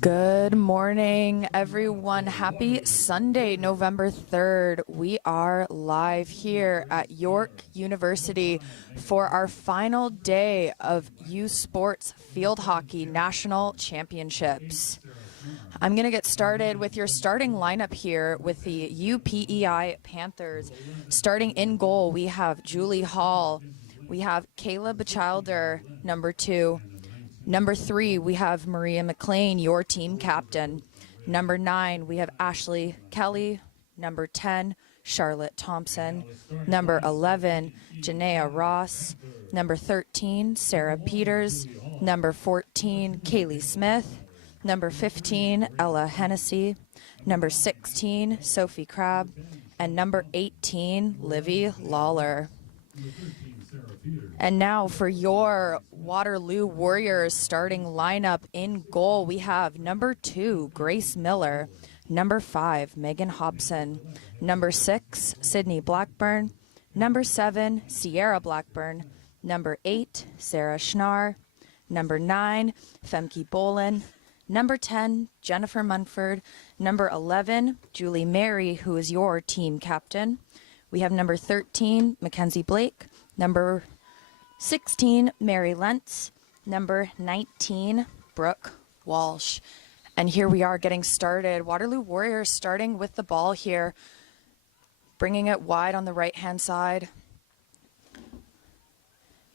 Good morning, everyone. Happy Sunday, November 3rd. We are live here at York University for our final day of U Sports Field Hockey National Championships. I'm going to get started with your starting lineup here with the UPEI Panthers. Starting in goal, we have Julie Hall. We have Kayla Bachilder, number 2. Number 3, we have Maria McLean, your team captain. Number 9, we have Ashley Kelly. Number 10, Charlotte Thompson. Number 11, Janaea Ross. Number 13, Sarah Peters. Number 14, Kaylee Smith. Number 15, Ella Hennessy. Number 16, Sophie Crabb. And number 18, Livy Lawler. And now for your Waterloo Warriors starting lineup. In goal, we have number 2, Grace Miller. Number 5, Megan Hobson. Number 6, Sydney Blackburn. Number 7, Sierra Blackburn. Number 8, Sarah Schnarr. Number 9, Femke Bolin. Number 10, Jennifer Munford. Number 11, Julie Mary, who is your team captain. We have number 13, Mackenzie Blake. Number 16, Mary Lentz. Number 19, Brooke Walsh. And here we are getting started. Waterloo Warriors starting with the ball here, bringing it wide on the right-hand side.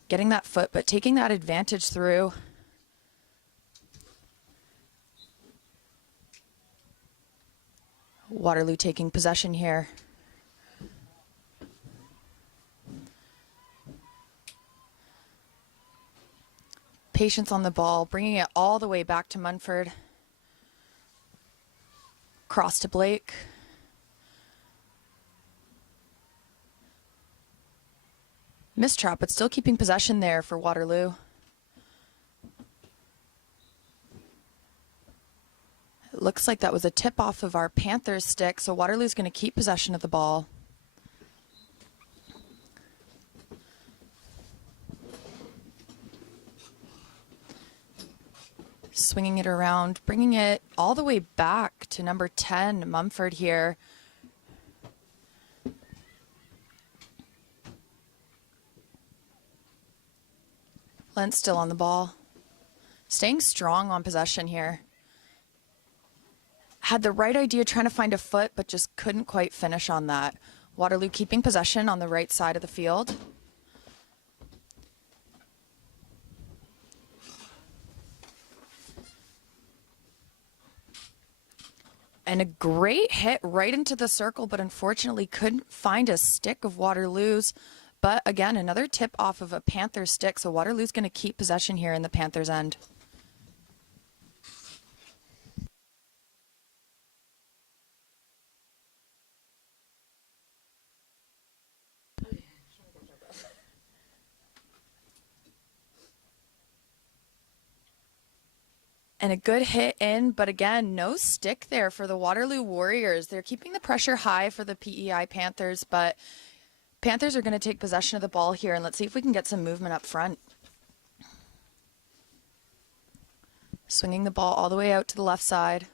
Getting that foot, but taking that advantage through. Waterloo taking possession here. Patience on the ball, bringing it all the way back to Munford. Cross to Blake. Mistrap, but still keeping possession there for Waterloo. It looks like that was a tip off of our Panthers stick, so Waterloo's going to keep possession of the ball. Swinging it around, bringing it all the way back to number 10, Mumford here. Lentz still on the ball. Staying strong on possession here. Had the right idea trying to find a foot, but just couldn't quite finish on that. Waterloo keeping possession on the right side of the field. And a great hit right into the circle, but unfortunately couldn't find a stick of Waterloo's. But again, another tip off of a Panther stick, so Waterloo's going to keep possession here in the Panthers' end. And a good hit in, but again, no stick there for the Waterloo Warriors. They're keeping the pressure high for the PEI Panthers, but Panthers are going to take possession of the ball here, and let's see if we can get some movement up front. Swinging the ball all the way out to the left side.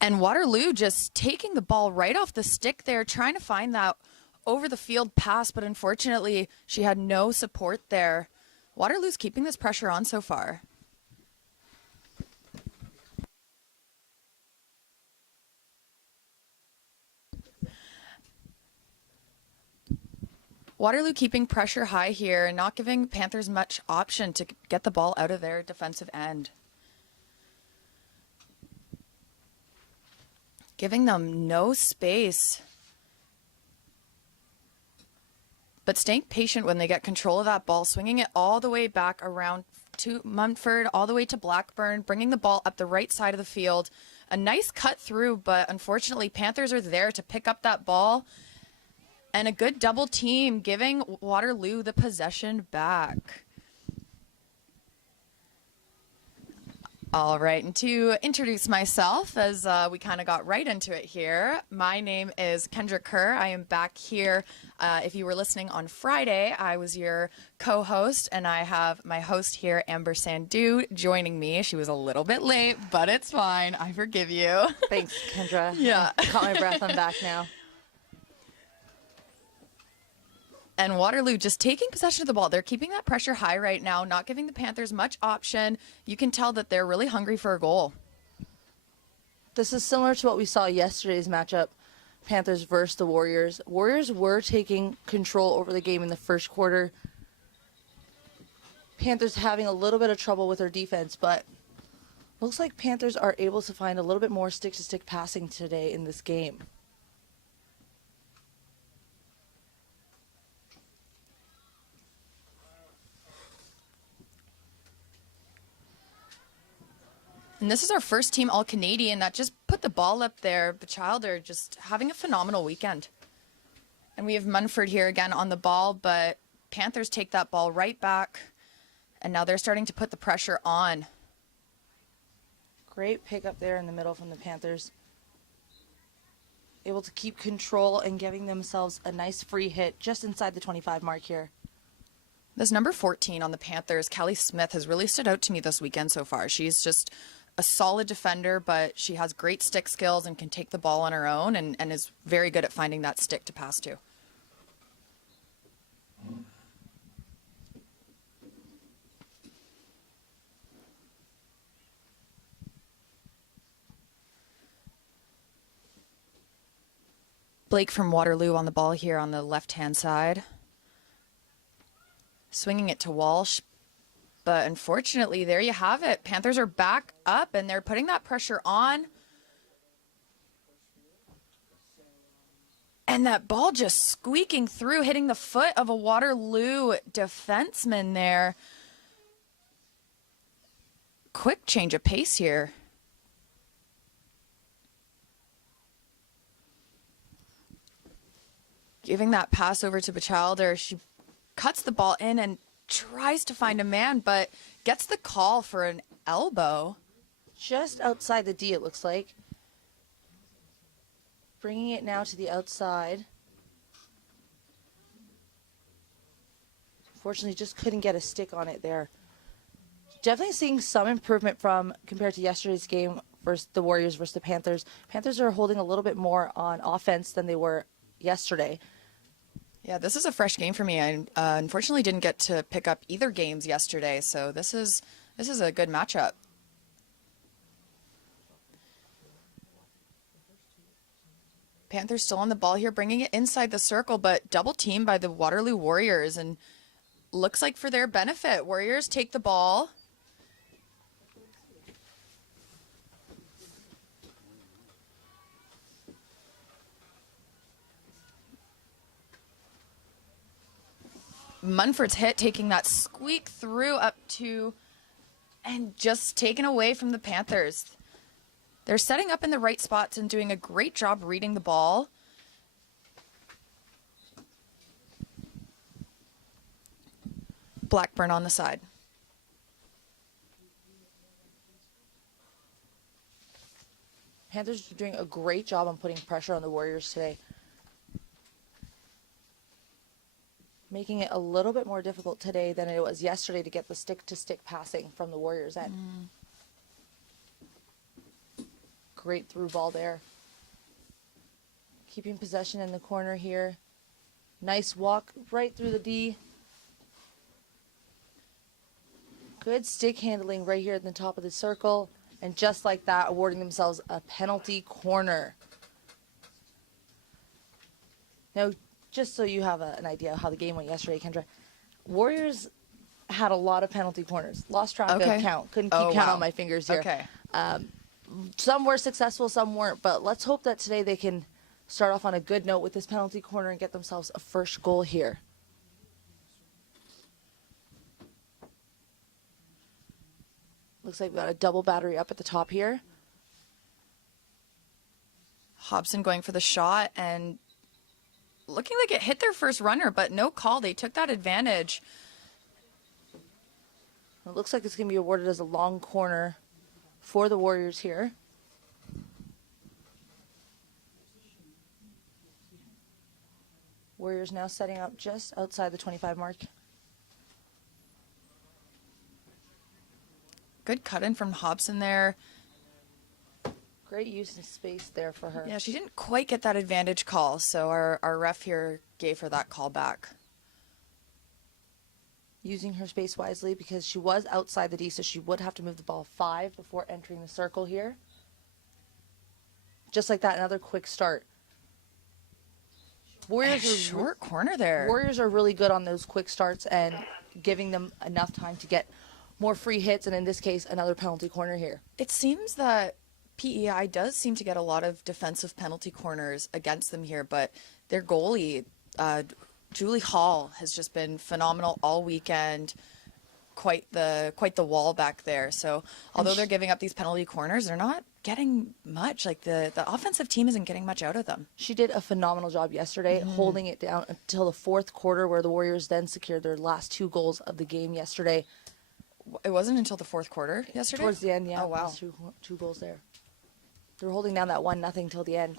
And Waterloo just taking the ball right off the stick there, trying to find that over the field pass, but unfortunately she had no support there. Waterloo's keeping this pressure on so far. Waterloo keeping pressure high here and not giving Panthers much option to get the ball out of their defensive end. Giving them no space. But staying patient when they get control of that ball, swinging it all the way back around to Munford, all the way to Blackburn, bringing the ball up the right side of the field. A nice cut through, but unfortunately Panthers are there to pick up that ball. And a good double team giving Waterloo the possession back. All right, and to introduce myself, as we kind of got right into it here, my name is Kendra Kerr. I am back here. If you were listening on Friday, I was your co-host, and I have my host here, Amber Sandhu, joining me. She was a little bit late, but it's fine. I forgive you. Thanks, Kendra. Yeah. I caught my breath. I'm back now. And Waterloo just taking possession of the ball. They're keeping that pressure high right now, not giving the Panthers much option. You can tell that they're really hungry for a goal. This is similar to what we saw yesterday's matchup, Panthers versus the Warriors. Warriors were taking control over the game in the first quarter. Panthers having a little bit of trouble with their defense, but looks like Panthers are able to find a little bit more stick-to-stick passing today in this game. And this is our first team All-Canadian that just put the ball up there. Bachelder just having a phenomenal weekend. And we have Munford here again on the ball, but Panthers take that ball right back. And now they're starting to put the pressure on. Great pick up there in the middle from the Panthers. Able to keep control and giving themselves a nice free hit just inside the 25 mark here. This number 14 on the Panthers, Kelly Smith, has really stood out to me this weekend so far. She's just a solid defender, but she has great stick skills and can take the ball on her own and is very good at finding that stick to pass to. Blake from Waterloo on the ball here on the left-hand side. Swinging it to Walsh. But unfortunately, there you have it. Panthers are back up, and they're putting that pressure on. And that ball just squeaking through, hitting the foot of a Waterloo defenseman there. Quick change of pace here. Giving that pass over to Bachelder. She cuts the ball in and tries to find a man, but gets the call for an elbow. Just outside the D, it looks like. Bringing it now to the outside. Fortunately, just couldn't get a stick on it there. Definitely seeing some improvement from compared to yesterday's game versus the Warriors versus the Panthers. Panthers are holding a little bit more on offense than they were yesterday. Yeah, this is a fresh game for me. I unfortunately didn't get to pick up either games yesterday, so this is a good matchup. Panthers still on the ball here, bringing it inside the circle, but double teamed by the Waterloo Warriors, and looks like for their benefit. Warriors take the ball. Munford's hit, taking that squeak through up to, and just taken away from the Panthers. They're setting up in the right spots and doing a great job reading the ball. Blackburn on the side. Panthers are doing a great job on putting pressure on the Warriors today. Making it a little bit more difficult today than it was yesterday to get the stick-to-stick passing from the Warriors' end. Great through ball there. Keeping possession in the corner here. Nice walk right through the D. Good stick handling right here at the top of the circle. And just like that, awarding themselves a penalty corner. Now, just so you have an idea of how the game went yesterday, Kendra, Warriors had a lot of penalty corners. Lost track of count. Couldn't keep count on my fingers here. Okay. Some were successful, some weren't. But let's hope that today they can start off on a good note with this penalty corner and get themselves a first goal here. Looks like we got a double battery up at the top here. Hobson going for the shot and looking like it hit their first runner, but no call. They took that advantage. It looks like it's going to be awarded as a long corner. for the Warriors here. Warriors now setting up just outside the 25 mark. Good cut in from Hobson there. Great use of space there for her. Yeah, she didn't quite get that advantage call, so our ref here gave her that call back. Using her space wisely because she was outside the D, so she would have to move the ball 5 before entering the circle here. Just like that, another quick start. Warriors are Short corner there. Warriors are really good on those quick starts and giving them enough time to get more free hits, and in this case, another penalty corner here. It seems that PEI does seem to get a lot of defensive penalty corners against them here, but their goalie, Julie Hall, has just been phenomenal all weekend. Quite the wall back there. So although they're giving up these penalty corners, they're not getting much. Like the offensive team isn't getting much out of them. She did a phenomenal job yesterday, holding it down until the fourth quarter, where the Warriors then secured their last 2 goals of the game yesterday. It wasn't until the fourth quarter yesterday? Towards the end, yeah. Oh, wow. Two goals there. They were holding down that 1-0 till the end.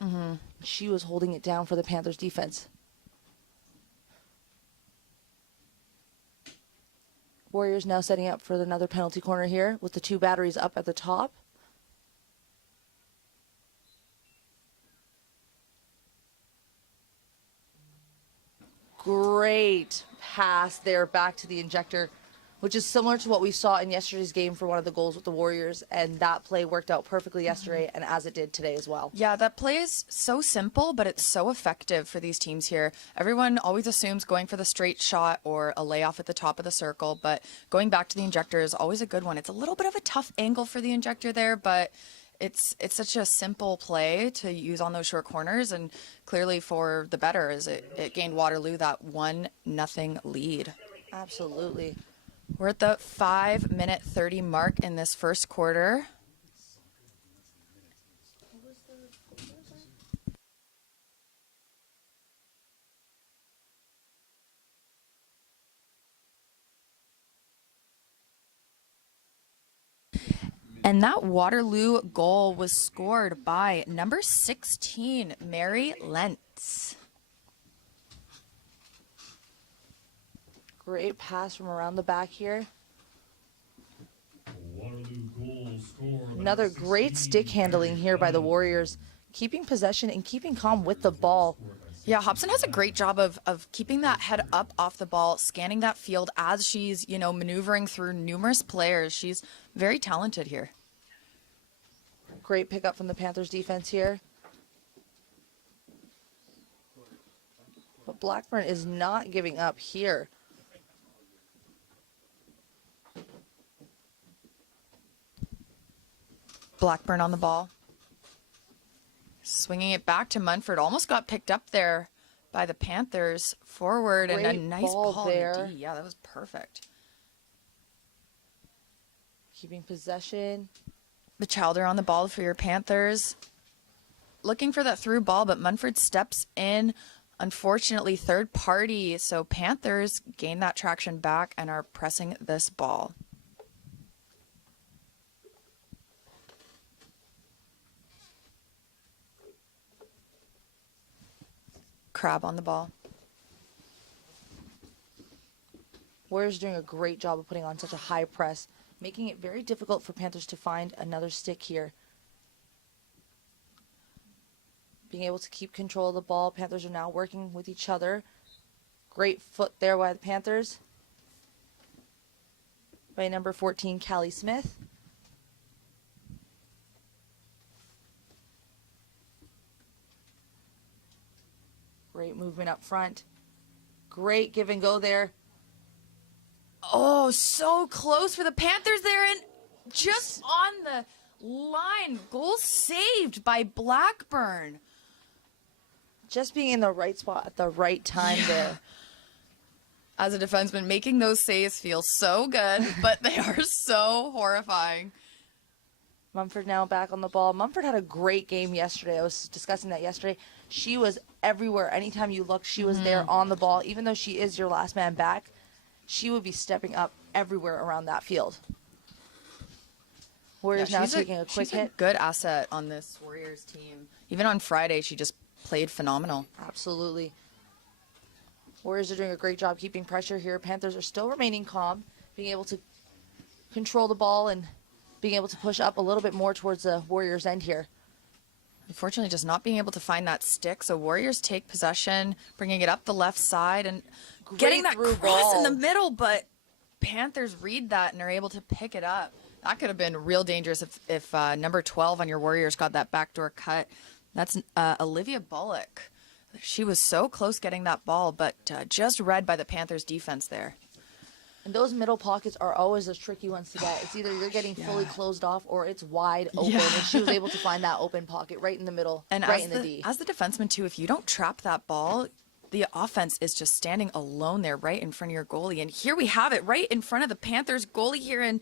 She was holding it down for the Panthers defense. Warriors now setting up for another penalty corner here with the 2 batteries up at the top. Great pass there back to the injector, which is similar to what we saw in yesterday's game for one of the goals with the Warriors, and that play worked out perfectly yesterday, and as it did today as well. Yeah, that play is so simple, but it's so effective for these teams here. Everyone always assumes going for the straight shot or a layoff at the top of the circle, but going back to the injector is always a good one. It's a little bit of a tough angle for the injector there, but it's such a simple play to use on those short corners, and clearly for the better as it gained Waterloo that 1-0 lead. Absolutely. We're at the 5-minute 30 mark in this first quarter. And that Waterloo goal was scored by number 16, Mary Lentz. Great pass from around the back here. Another great stick handling here by the Warriors, keeping possession and keeping calm with the ball. Yeah, Hobson has a great job of keeping that head up off the ball, scanning that field as she's, maneuvering through numerous players. She's very talented here. Great pickup from the Panthers defense here. But Blackburn is not giving up here. Blackburn on the ball. Swinging it back to Munford. Almost got picked up there by the Panthers forward. Great and a nice ball there. D. Yeah, that was perfect. Keeping possession. The Childer on the ball for your Panthers. Looking for that through ball, but Munford steps in. Unfortunately, third party. So Panthers gain that traction back and are pressing this ball. Crab on the ball. Warriors doing a great job of putting on such a high press, making it very difficult for Panthers to find another stick here. Being able to keep control of the ball. Panthers are now working with each other. Great foot there by the Panthers. By number 14, Callie Smith. Great movement up front. Great give and go there. Oh, so close for the Panthers there, and just on the line. Goal saved by Blackburn. Just being in the right spot at the right time there. As a defenseman, making those saves feel so good, but they are so horrifying. Mumford now back on the ball. Mumford had a great game yesterday. I was discussing that yesterday. She was everywhere. Anytime you look, she was there on the ball. Even though she is your last man back, she would be stepping up everywhere around that field. Warriors now taking a quick she's a hit. good asset on this Warriors team. Even on Friday, she just played phenomenal. Absolutely. Warriors are doing a great job keeping pressure here. Panthers are still remaining calm, being able to control the ball and being able to push up a little bit more towards the Warriors' end here. Unfortunately, just not being able to find that stick. So Warriors take possession, bringing it up the left side and getting that through cross ball in the middle. But Panthers read that and are able to pick it up. That could have been real dangerous if number 12 on your Warriors got that backdoor cut. That's Olivia Bullock. She was so close getting that ball, but just read by the Panthers defense there. And those middle pockets are always the tricky ones to get. It's either you're getting fully closed off or it's wide open. Yeah. And she was able to find that open pocket right in the middle, And right in the D. as the defenseman, too, if you don't trap that ball, the offense is just standing alone there right in front of your goalie. And here we have it right in front of the Panthers goalie here in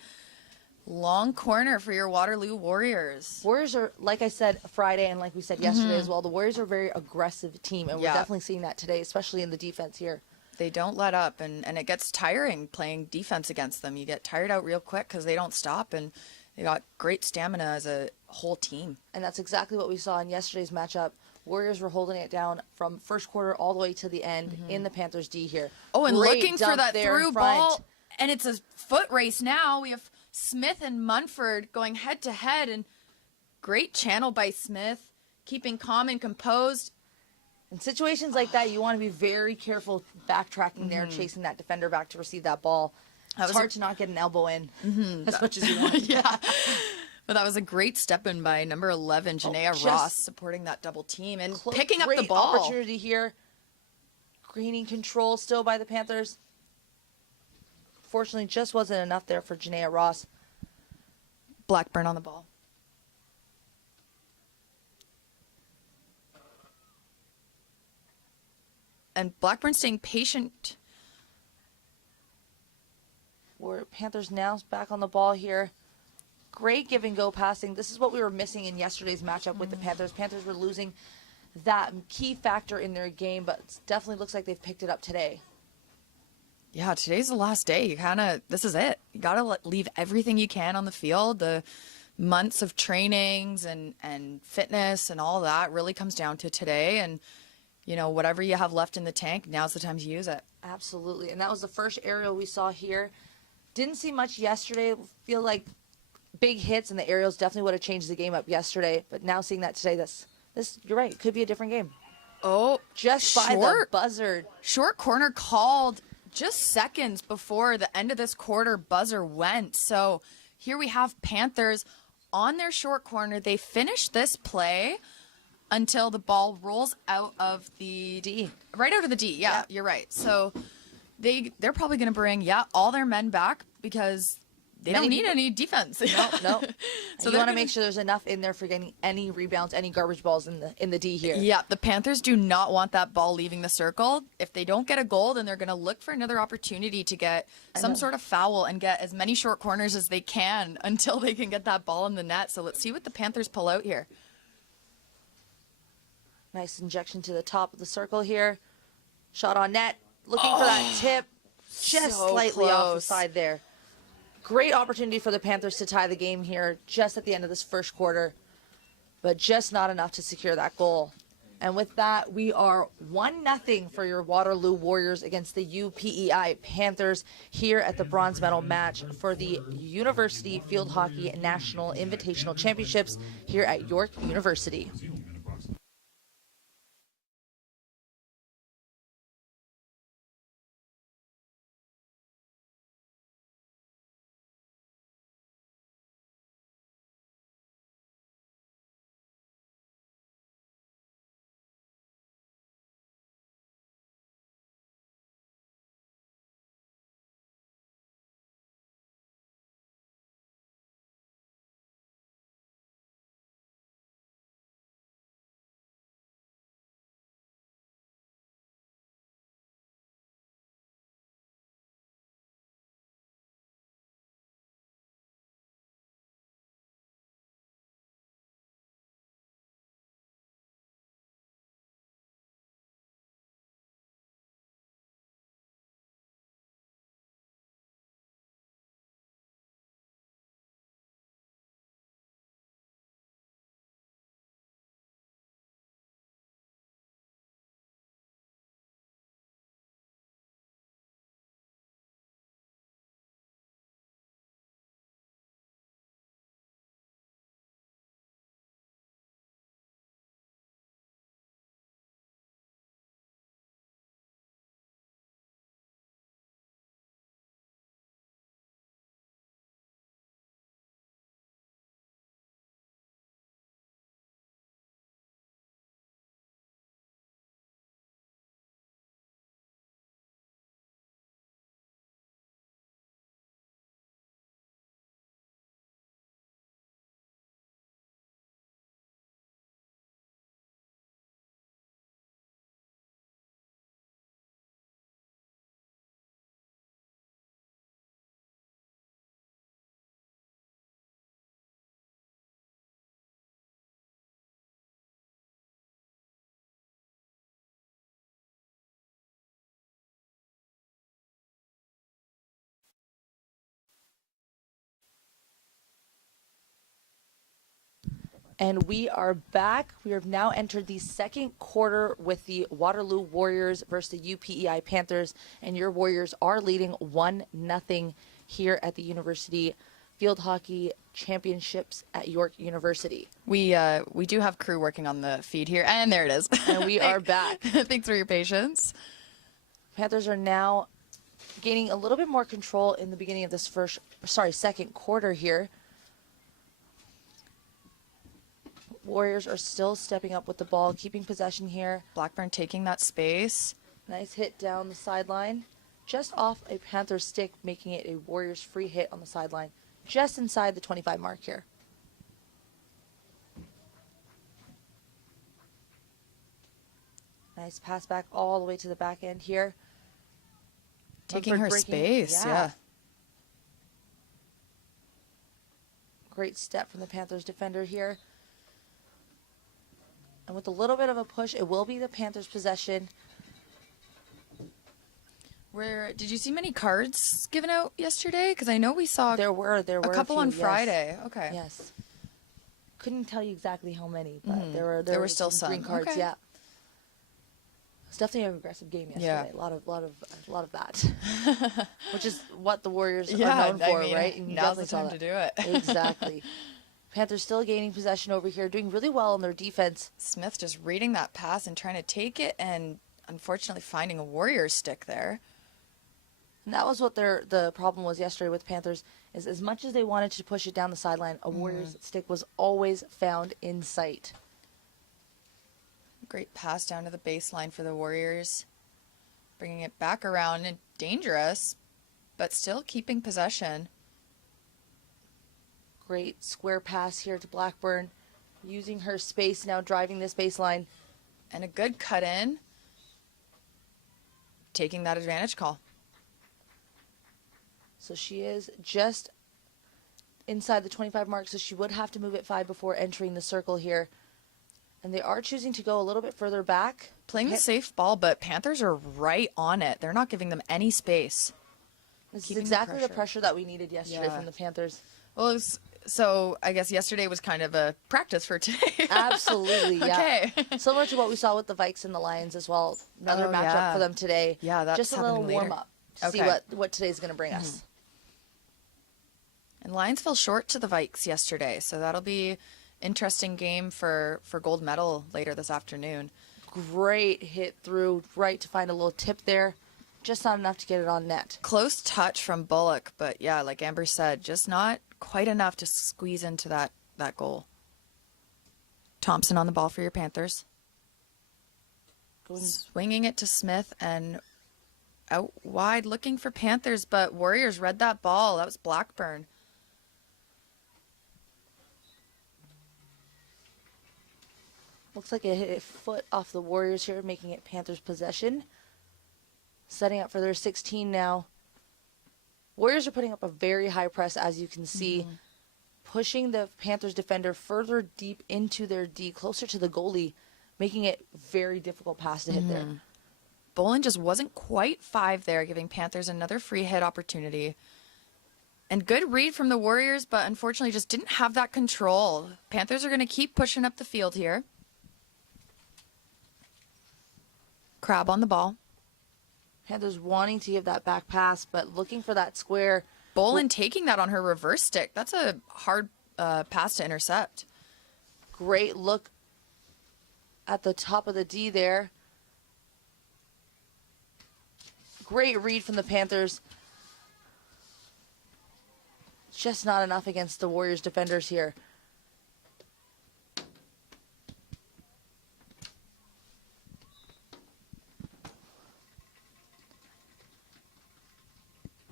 long corner for your Waterloo Warriors. Warriors are, like I said Friday and like we said yesterday as well, the Warriors are a very aggressive team. And we're definitely seeing that today, especially in the defense here. They don't let up, and it gets tiring playing defense against them. You get tired out real quick because they don't stop, and they got great stamina as a whole team. And that's exactly what we saw in yesterday's matchup. Warriors were holding it down from first quarter all the way to the end in the Panthers D here. Oh, and Great looking for dump that there in through front. ball, and it's a foot race now. We have Smith and Munford going head to head, and great channel by Smith, keeping calm and composed. In situations like that, you want to be very careful backtracking there, chasing that defender back to receive that ball. It's hard to not get an elbow in as much as you want. Yeah. But that was a great step in by number 11, Janaea Ross, supporting that double team and picking up the Great ball. opportunity here. Greening control still by the Panthers. Fortunately, just wasn't enough there for Janaea Ross. Blackburn on the ball. And Blackburn staying patient. Panthers now back on the ball here. Great give and go passing. This is what we were missing in yesterday's matchup with the Panthers. Panthers were losing that key factor in their game, but it definitely looks like they've picked it up today. Yeah, today's the last day. This is it. You got to leave everything you can on the field. The months of trainings and fitness and all that really comes down to today. And, you know, whatever you have left in the tank, now's the time to use it. Absolutely. And that was the first aerial we saw here. Didn't see much yesterday. Feel like big hits and the aerials definitely would have changed the game up yesterday. But now seeing that today, this you're right. It could be a different game. Oh, Just by the buzzer. Short corner called just seconds before the end of this quarter buzzer went. So here we have Panthers on their short corner. They finish this play until the ball rolls out of the D. Right out of the D. Yeah, you're right. So they're probably going to bring all their men back because they don't need any defense. No. So you want to make sure there's enough in there for getting any rebounds, any garbage balls in the D here. Yeah, the Panthers do not want that ball leaving the circle. If they don't get a goal, then they're going to look for another opportunity to get some sort of foul and get as many short corners as they can until they can get that ball in the net. So let's see what the Panthers pull out here. Nice injection to the top of the circle here. Shot on net. Looking for that tip. Just so slightly off the close. side there. Great opportunity for the Panthers to tie the game here just at the end of this first quarter. But just not enough to secure that goal. And with that, we are 1-0 for your Waterloo Warriors against the UPEI Panthers here at the bronze medal match for the University Field Hockey National Invitational Championships here at York University. And we are back. We have now entered the second quarter with the Waterloo Warriors versus the UPEI Panthers. And your Warriors are leading 1-0 here at the University Field Hockey Championships at York University. We do have crew working on the feed here, and there it is. And we are back. Thanks for your patience. Panthers are now gaining a little bit more control in the beginning of this second quarter here. Warriors are still stepping up with the ball, keeping possession here. Blackburn taking that space. Nice hit down the sideline, just off a Panther stick, making it a Warriors free hit on the sideline, just inside the 25 mark here. Nice pass back all the way to the back end here. Taking her space, yeah. Great step from the Panthers defender here. And with a little bit of a push, it will be the Panthers' possession. Did you see many cards given out yesterday? Because I know we saw there were a couple on Friday. Yes. Okay. Yes. Couldn't tell you exactly how many, but there were still some green cards. Okay. Yeah. It's definitely an aggressive game yesterday. Yeah. A lot of that, which is what the Warriors are known for, right? And you now's the definitely time to do it. Exactly. Panthers still gaining possession over here, doing really well on their defense. Smith just reading that pass and trying to take it, and unfortunately finding a Warriors stick there. And that was what the problem was yesterday with Panthers, is as much as they wanted to push it down the sideline, a Warriors stick was always found in sight. Great pass down to the baseline for the Warriors. Bringing it back around and dangerous, but still keeping possession. Great square pass here to Blackburn, using her space now, driving this baseline. And a good cut in, taking that advantage call. So she is just inside the 25 mark, so she would have to move it 5 before entering the circle here. And they are choosing to go a little bit further back. Playing the safe ball, but Panthers are right on it. They're not giving them any space. This is exactly the pressure that we needed yesterday from the Panthers. Well, so I guess yesterday was kind of a practice for today. Absolutely, yeah. Okay. Similar to what we saw with the Vikes and the Lions as well. Another matchup for them today. Yeah, that's just a little warm-up to see what today's going to bring us. And Lions fell short to the Vikes yesterday, so that'll be interesting game for gold medal later this afternoon. Great hit through, right to find a little tip there. Just not enough to get it on net. Close touch from Bullock, but yeah, like Amber said, just not quite enough to squeeze into that goal. Thompson on the ball for your Panthers. Swinging it to Smith and out wide looking for Panthers, but Warriors read that ball. That was Blackburn. Looks like it hit a foot off the Warriors here, making it Panthers possession. Setting up for their 16 now. Warriors are putting up a very high press, as you can see, pushing the Panthers defender further deep into their D, closer to the goalie, making it very difficult pass to hit there. Bolin just wasn't quite 5 there, giving Panthers another free hit opportunity. And good read from the Warriors, but unfortunately just didn't have that control. Panthers are going to keep pushing up the field here. Crab on the ball. Panthers wanting to give that back pass, but looking for that square. Bolin taking that on her reverse stick. That's a hard pass to intercept. Great look at the top of the D there. Great read from the Panthers. Just not enough against the Warriors defenders here.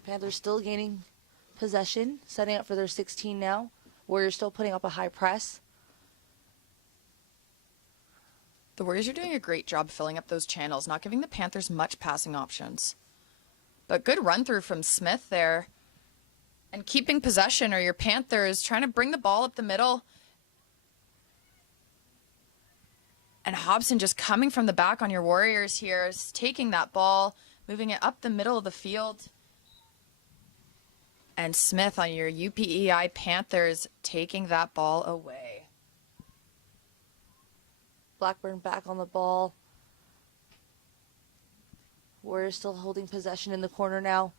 Panthers still gaining possession, setting up for their 16 now. Warriors still putting up a high press. The Warriors are doing a great job filling up those channels, not giving the Panthers much passing options. But good run through from Smith there. And keeping possession, or your Panthers trying to bring the ball up the middle. And Hobson just coming from the back on your Warriors here, taking that ball, moving it up the middle of the field. And Smith on your UPEI Panthers taking that ball away. Blackburn back on the ball. Warriors still holding possession in the corner now.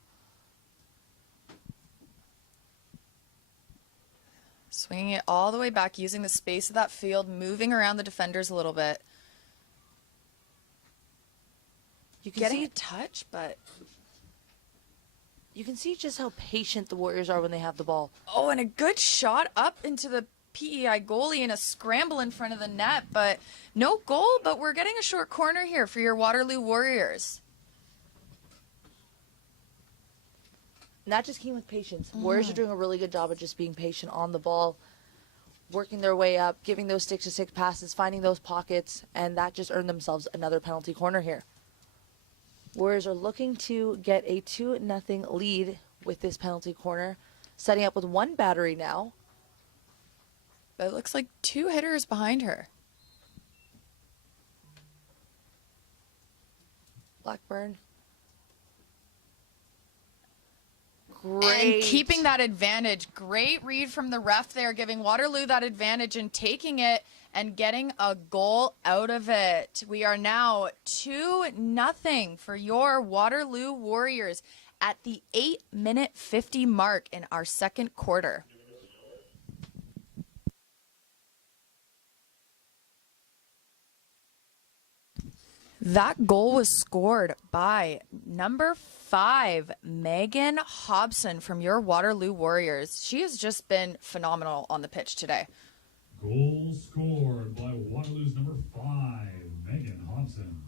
Swinging it all the way back, using the space of that field, moving around the defenders a little bit. You can Getting see a touch, but... You can see just how patient the Warriors are when they have the ball. Oh, and a good shot up into the PEI goalie in a scramble in front of the net, but no goal, but we're getting a short corner here for your Waterloo Warriors. And that just came with patience. Warriors are doing a really good job of just being patient on the ball, working their way up, giving those stick-to-stick passes, finding those pockets, and that just earned themselves another penalty corner here. Warriors are looking to get a 2-0 lead with this penalty corner, setting up with one battery now. But it looks like two hitters behind her. Blackburn. Great. And keeping that advantage. Great read from the ref there, giving Waterloo that advantage and taking it and getting a goal out of it. We are now 2-0 for your Waterloo Warriors at the 8-minute 50 mark in our second quarter. That goal was scored by number 5, Megan Hobson from your Waterloo Warriors. She has just been phenomenal on the pitch today. Goal scored by Waterloo's number 5, Megan Hobson.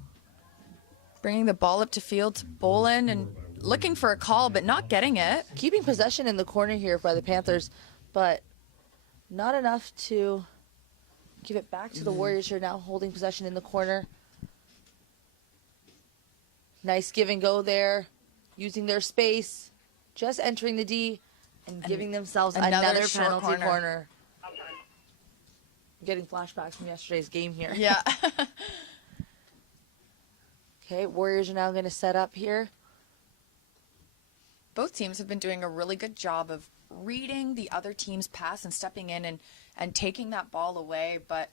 Bringing the ball up to field to Bolin and looking for a call, but not getting it. Keeping possession in the corner here by the Panthers, but not enough to give it back to the Warriors who are now holding possession in the corner. Nice give and go there, using their space, just entering the D and giving themselves another short penalty corner. Getting flashbacks from yesterday's game here. Yeah. Okay, Warriors are now going to set up here. Both teams have been doing a really good job of reading the other team's pass and stepping in and taking that ball away. But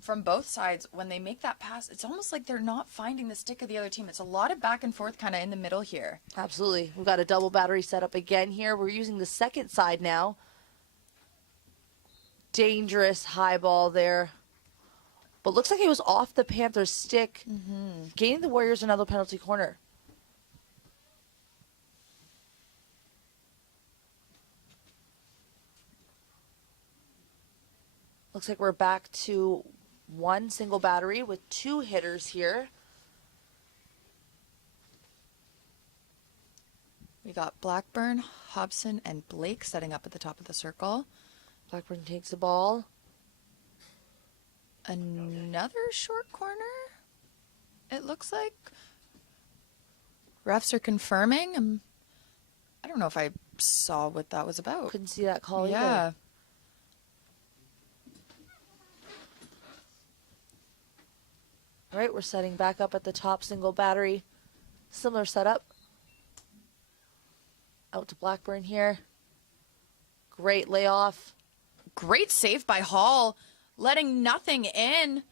from both sides, when they make that pass, it's almost like they're not finding the stick of the other team. It's a lot of back and forth kind of in the middle here. Absolutely. We've got a double battery set up again here. We're using the second side now. Dangerous high ball there. But looks like it was off the Panthers' stick, gaining the Warriors another penalty corner. Looks like we're back to one single battery with two hitters here. We got Blackburn, Hobson, and Blake setting up at the top of the circle. Blackburn takes the ball. Another short corner, it looks like. Refs are confirming. I don't know if I saw what that was about. Couldn't see that call either. Yeah. All right, we're setting back up at the top single battery. Similar setup. Out to Blackburn here. Great layoff. Great save by Hall, letting nothing in.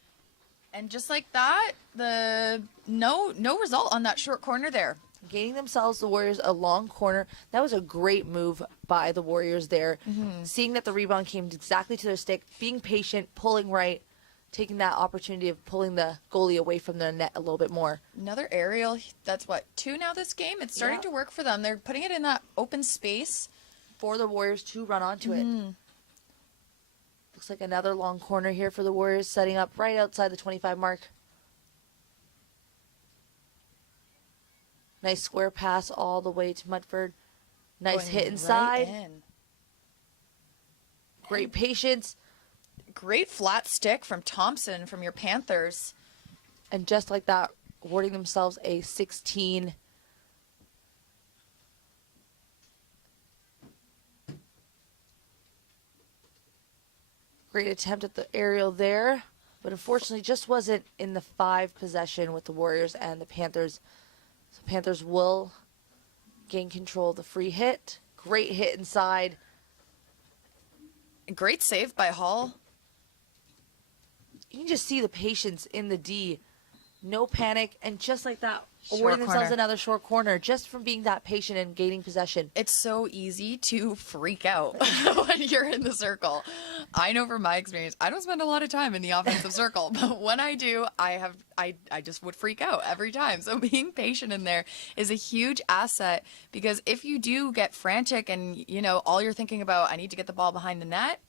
And just like that, the no result on that short corner there. Gaining themselves, the Warriors, a long corner. That was a great move by the Warriors there. Seeing that the rebound came exactly to their stick, being patient, pulling right, taking that opportunity of pulling the goalie away from the net a little bit more. Another aerial. That's what, 2 now this game? It's starting Yeah. to work for them. They're putting it in that open space. For the Warriors to run onto it. Looks like another long corner here for the Warriors, setting up right outside the 25 mark. Nice square pass all the way to Mudford. Nice Going hit right inside. in. Great patience. Great flat stick from Thompson from your Panthers. And just like that, awarding themselves a 16. Great attempt at the aerial there, but unfortunately just wasn't in the 5 possession with the Warriors and the Panthers. So Panthers will gain control of the free hit. Great hit inside. Great save by Hall. you can just see the patience in the D. No panic, and just like that, Short awarding themselves corner. another short corner just from being that patient and gaining possession. It's so easy to freak out when you're in the circle. I know from my experience, I don't spend a lot of time in the offensive circle, but when I do, I just would freak out every time. So being patient in there is a huge asset, because if you do get frantic and, you know, all you're thinking about, I need to get the ball behind the net,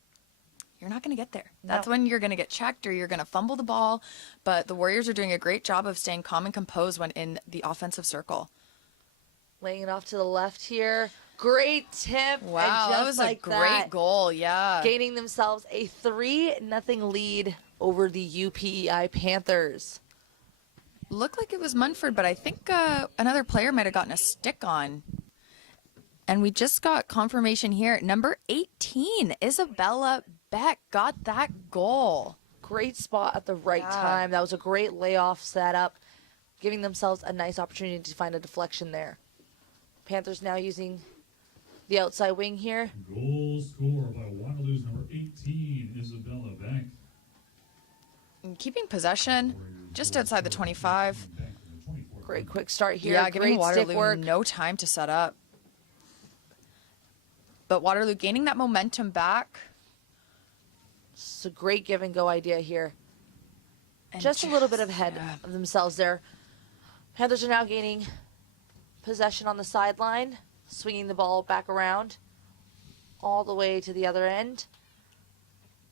you're not going to get there. That's No. when you're going to get checked or you're going to fumble the ball. But the Warriors are doing a great job of staying calm and composed when in the offensive circle. Laying it off to the left here. Great tip. Wow, and just that was like a great that, goal. Yeah. gaining themselves a 3-0 lead over the UPEI Panthers. Looked like it was Munford, but I think another player might have gotten a stick on. And we just got confirmation here. Number 18, Isabella Beck, got that goal. Great spot at the right Yeah. time. That was a great layoff setup, giving themselves a nice opportunity to find a deflection there. Panthers now using the outside wing here. Goal scored by Waterloo's number 18, Isabella Beck. And keeping possession just outside the 25. Great quick start here. Yeah, giving Great stick Waterloo work. no time to set up. But Waterloo gaining that momentum back. It's a great give and go idea here. And Just a little bit ahead yeah. of themselves there. Panthers are now gaining possession on the sideline, swinging the ball back around all the way to the other end.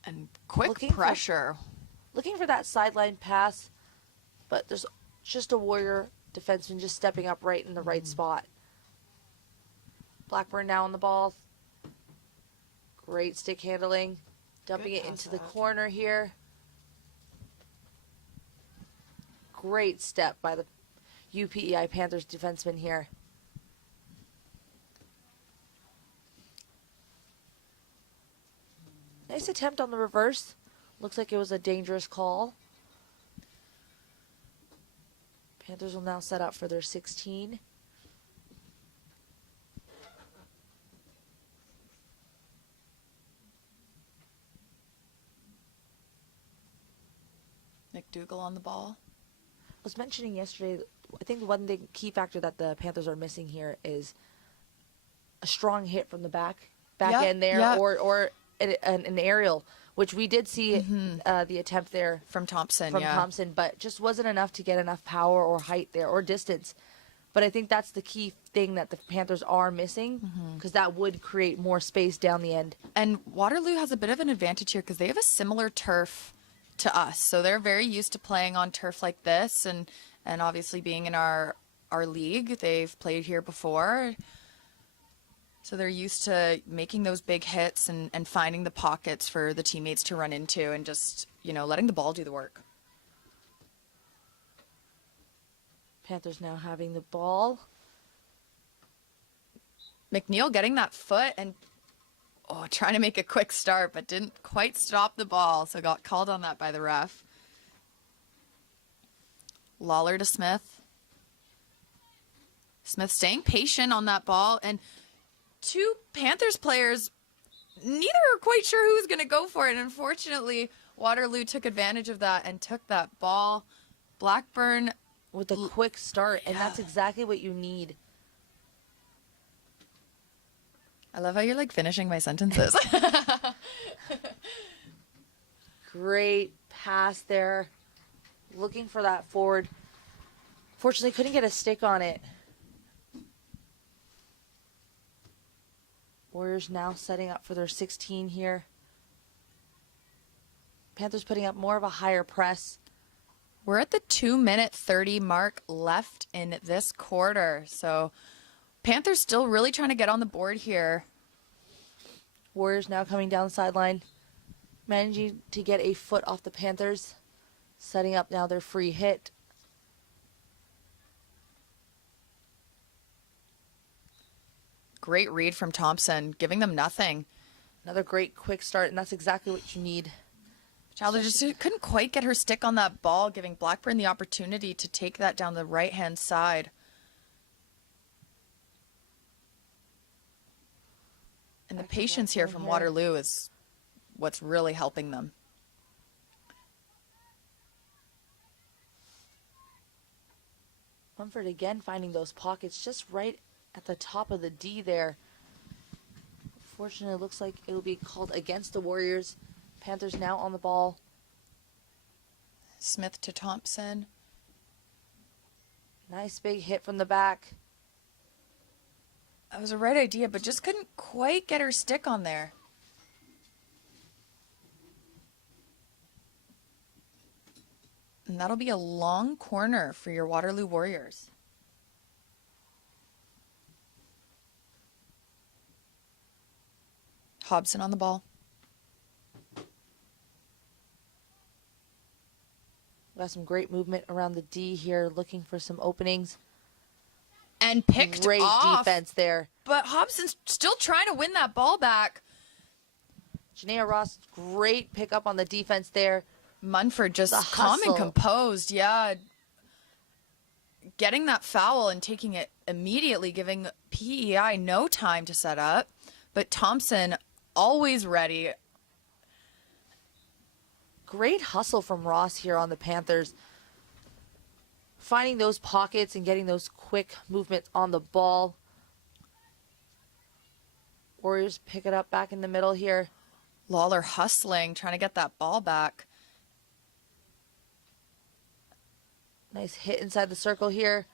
And quick Looking for- pressure. Looking for that sideline pass, but there's just a Warrior defenseman just stepping up right in the right spot. Blackburn now on the ball. Great stick handling. Dumping Good it pass into the out. corner here. Great step by the UPEI Panthers defenseman here. Nice attempt on the reverse. Looks like it was a dangerous call. Panthers will now set up for their 16. McDougall on the ball. I was mentioning yesterday, I think one thing, key factor that the Panthers are missing here is a strong hit from the back Yeah, end there, yeah. or an aerial, which we did see the attempt there From Thompson, from yeah. Thompson, but just wasn't enough to get enough power or height there or distance. But I think that's the key thing that the Panthers are missing, because that would create more space down the end. And Waterloo has a bit of an advantage here because they have a similar turf to us. So they're very used to playing on turf like this, and obviously being in our league. They've played here before. So they're used to making those big hits and finding the pockets for the teammates to run into and just, you know, letting the ball do the work. Panthers now having the ball. McNeil getting that foot and trying to make a quick start, but didn't quite stop the ball, so got called on that by the ref. Lawler to Smith. Smith staying patient on that ball, and two Panthers players, neither are quite sure who's going to go for it. And unfortunately, Waterloo took advantage of that and took that ball. Blackburn, With a quick start, and that's exactly what you need. I love how you're like finishing my sentences. Great pass there. Looking for that forward. Fortunately, couldn't get a stick on it. Warriors now setting up for their 16 here. Panthers putting up more of a higher press. We're at the 2-minute 30 mark left in this quarter. So Panthers still really trying to get on the board here. Warriors now coming down the sideline, managing to get a foot off the Panthers, setting up now their free hit. Great read from Thompson, giving them nothing. Another great quick start, and that's exactly what you need. Chalder just couldn't quite get her stick on that ball, giving Blackburn the opportunity to take that down the right-hand side. And the patience here from Waterloo is what's really helping them. Mumford again finding those pockets just right at the top of the D there. Fortunately, it looks like it will be called against the Warriors. Panthers now on the ball. Smith to Thompson. Nice big hit from the back. That was a right idea, but just couldn't quite get her stick on there. And that'll be a long corner for your Waterloo Warriors. Hobson on the ball. Got some great movement around the D here, looking for some openings. And picked Great off. defense there. But Hobson's still trying to win that ball back. Janaea Ross, great pickup on the defense there. Munford just The calm and hustle. composed, yeah. Getting that foul and taking it immediately, giving PEI no time to set up. But Thompson always ready. Great hustle from Ross here on the Panthers. Finding those pockets and getting those quick movements on the ball. Warriors pick it up back in the middle here. Lawler hustling, trying to get that ball back. Nice hit inside the circle here.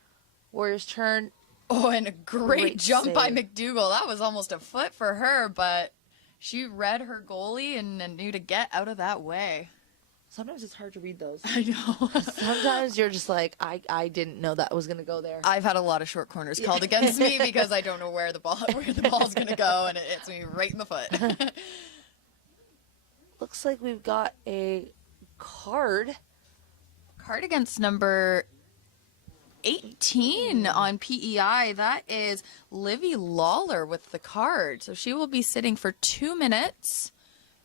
Warriors turn. Oh, and a great jump by save. McDougall. That was almost a foot for her, but she read her goalie and knew to get out of that way. Sometimes it's hard to read those. I know. Sometimes you're just like, I didn't know that was going to go there. I've had a lot of short corners called against me because I don't know where the ball's going to go, and it hits me right in the foot. Looks like we've got a card. Card against number 18 on PEI. That is Livy Lawler with the card. So she will be sitting for 2 minutes,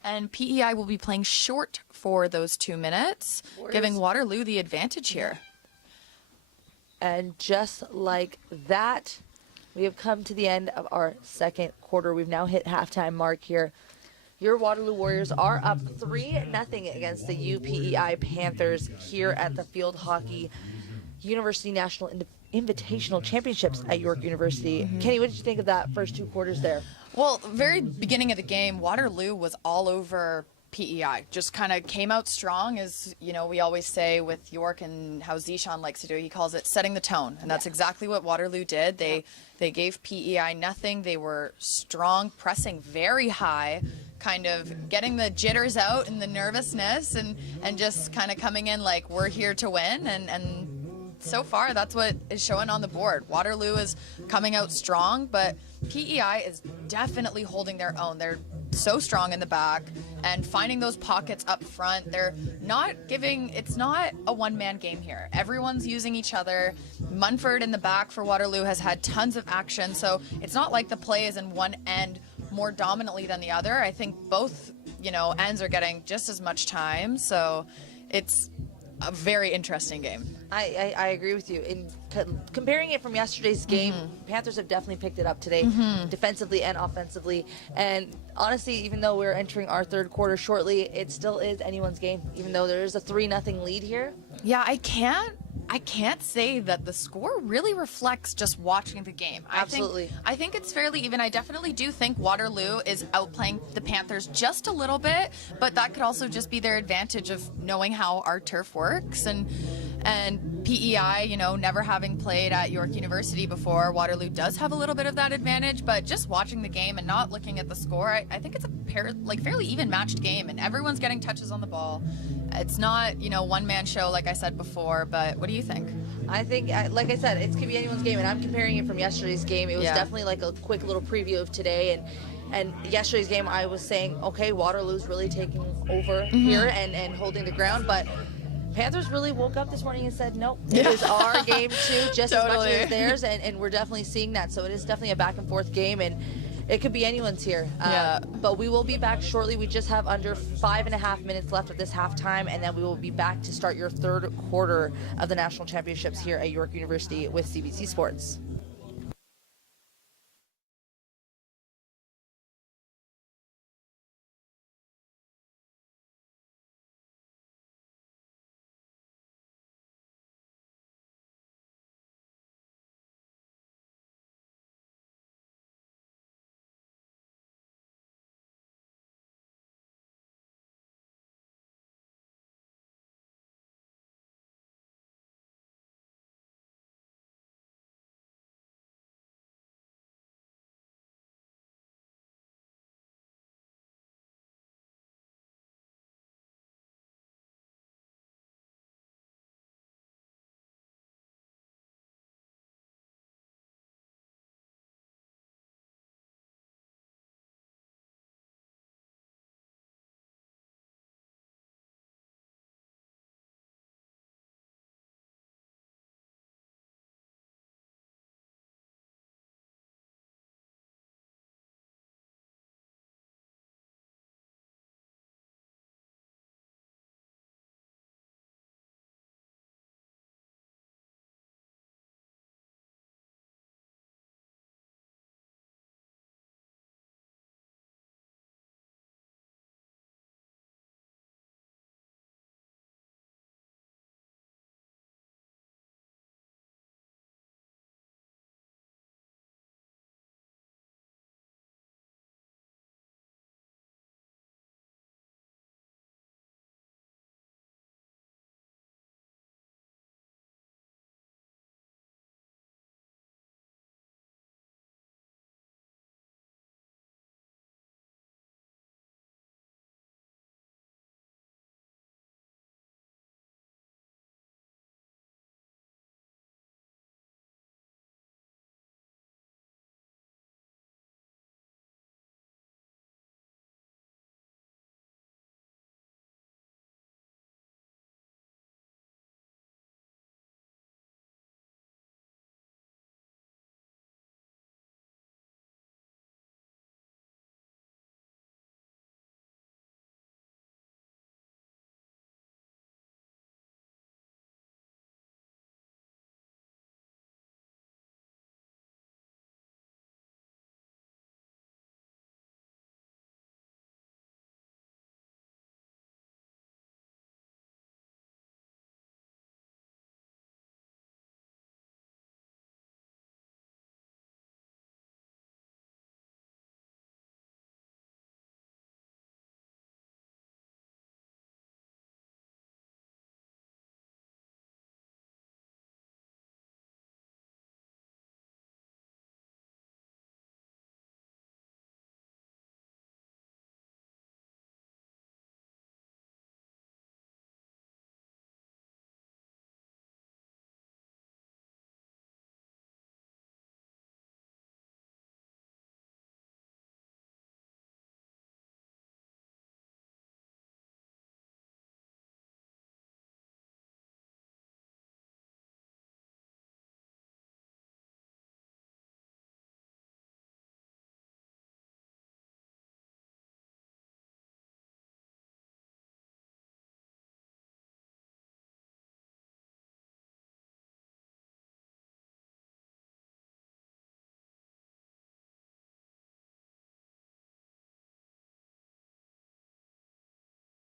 and PEI will be playing short for those 2 minutes, giving Waterloo the advantage here. And just like that, we have come to the end of our second quarter. We've now hit halftime mark here. Your Waterloo Warriors are up 3-0 against the UPEI Panthers here at the Field Hockey University National Invitational Championships at York University. Kenny, what did you think of that first 2 quarters there? Well, very beginning of the game, Waterloo was all over PEI. Just kind of came out strong, as you know, we always say with York and how Zishan likes to do. He calls it setting the tone, and that's exactly what Waterloo did. They gave PEI nothing. They were strong, pressing very high, kind of getting the jitters out and the nervousness, and just kind of coming in like we're here to win. And so far, that's what is showing on the board. Waterloo is coming out strong, but PEI is definitely holding their own. They're so strong in the back and finding those pockets up front. They're not giving, it's not a one-man game here. Everyone's using each other. Munford in the back for Waterloo has had tons of action, so it's not like the play is in one end more dominantly than the other. I think both, ends are getting just as much time, so it's a very interesting game. I agree with you. In comparing it from yesterday's game, Panthers have definitely picked it up today, defensively and offensively. And honestly, even though we're entering our third quarter shortly, it still is anyone's game, even though there is a 3-0 lead here. Yeah, I can't say that the score really reflects just watching the game. Absolutely. I think it's fairly even. I definitely do think Waterloo is outplaying the Panthers just a little bit, but that could also just be their advantage of knowing how our turf works. And PEI, never having played at York University before, Waterloo does have a little bit of that advantage, but just watching the game and not looking at the score, I think it's a fairly even matched game, and everyone's getting touches on the ball. It's not, one-man show like I said before, but what do you think? I think, like I said, it could be anyone's game, and I'm comparing it from yesterday's game. It was definitely like a quick little preview of today, and yesterday's game I was saying, okay, Waterloo's really taking over here and holding the ground, but Panthers really woke up this morning and said, nope, it is our game too, just as much as theirs, and we're definitely seeing that. So it is definitely a back and forth game, and it could be anyone's here. But we will be back shortly. We just have under 5.5 minutes left of this halftime, and then we will be back to start your third quarter of the national championships here at York University with CBC Sports.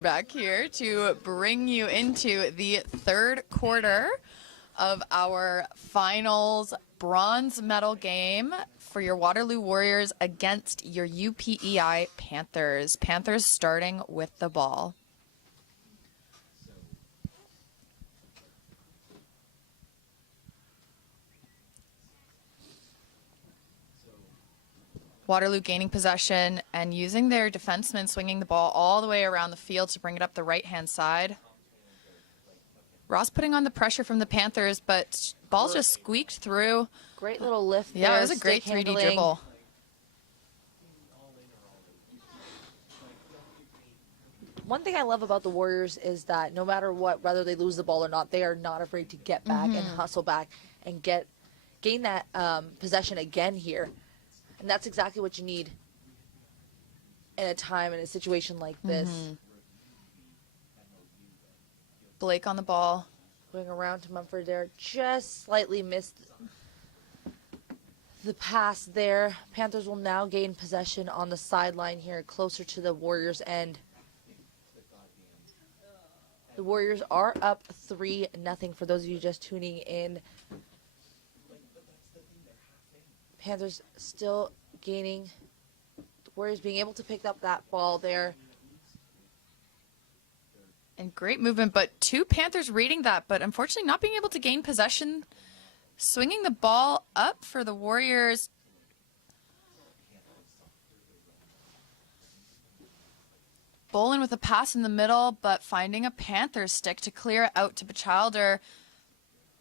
Back here to bring you into the third quarter of our finals bronze medal game for your Waterloo Warriors against your UPEI Panthers. Panthers starting with the ball. Waterloo gaining possession and using their defensemen, swinging the ball all the way around the field to bring it up the right-hand side. Ross putting on the pressure from the Panthers, but ball just squeaked through. Great little lift there. Yeah, it was a great stick 3D handling. dribble. One thing I love about the Warriors is that no matter what, whether they lose the ball or not, they are not afraid to get back and hustle back and gain that possession again here. And that's exactly what you need in a time, in a situation like this. Blake on the ball. Going around to Mumford there. Just slightly missed the pass there. Panthers will now gain possession on the sideline here, closer to the Warriors' end. The Warriors are up 3-0 for those of you just tuning in. Panthers still gaining. The Warriors being able to pick up that ball there. And great movement, but two Panthers reading that, but unfortunately not being able to gain possession. Swinging the ball up for the Warriors. Bolin with a pass in the middle, but finding a Panthers stick to clear it out to Bachelder.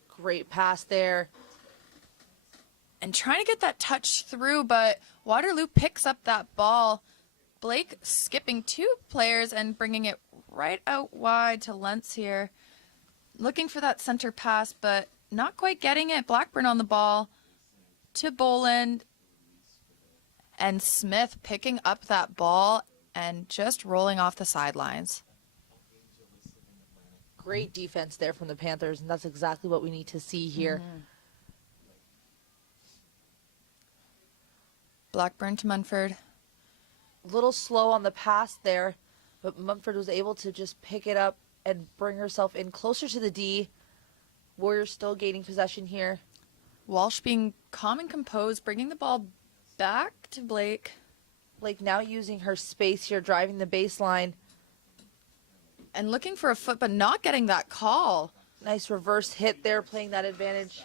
Great pass there. And trying to get that touch through, but Waterloo picks up that ball. Blake skipping two players and bringing it right out wide to Lentz here. Looking for that center pass, but not quite getting it. Blackburn on the ball to Boland. And Smith picking up that ball and just rolling off the sidelines. Great defense there from the Panthers, and that's exactly what we need to see here. Blackburn to Munford. A little slow on the pass there, but Mumford was able to just pick it up and bring herself in closer to the D. Warriors still gaining possession here. Walsh being calm and composed, bringing the ball back to Blake. Blake now using her space here, driving the baseline. And looking for a foot, but not getting that call. Nice reverse hit there, playing that advantage.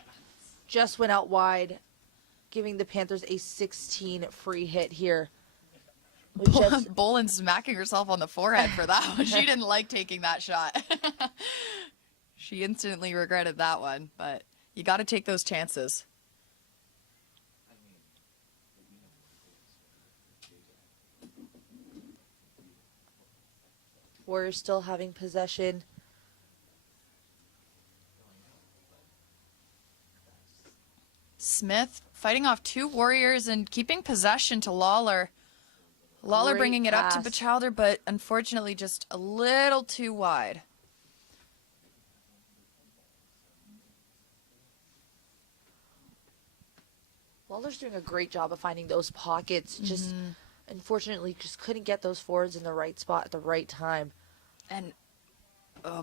Just went out wide, giving the Panthers a 16 free hit here. Bolin smacking herself on the forehead for that one. She didn't like taking that shot. She instantly regretted that one, but you got to take those chances. Warriors still having possession. Smith fighting off two Warriors and keeping possession to Lawler. Lawler Great bringing it up to pass. Bachelder, but unfortunately just a little too wide. Lawler's doing a great job of finding those pockets. Just unfortunately just couldn't get those forwards in the right spot at the right time. And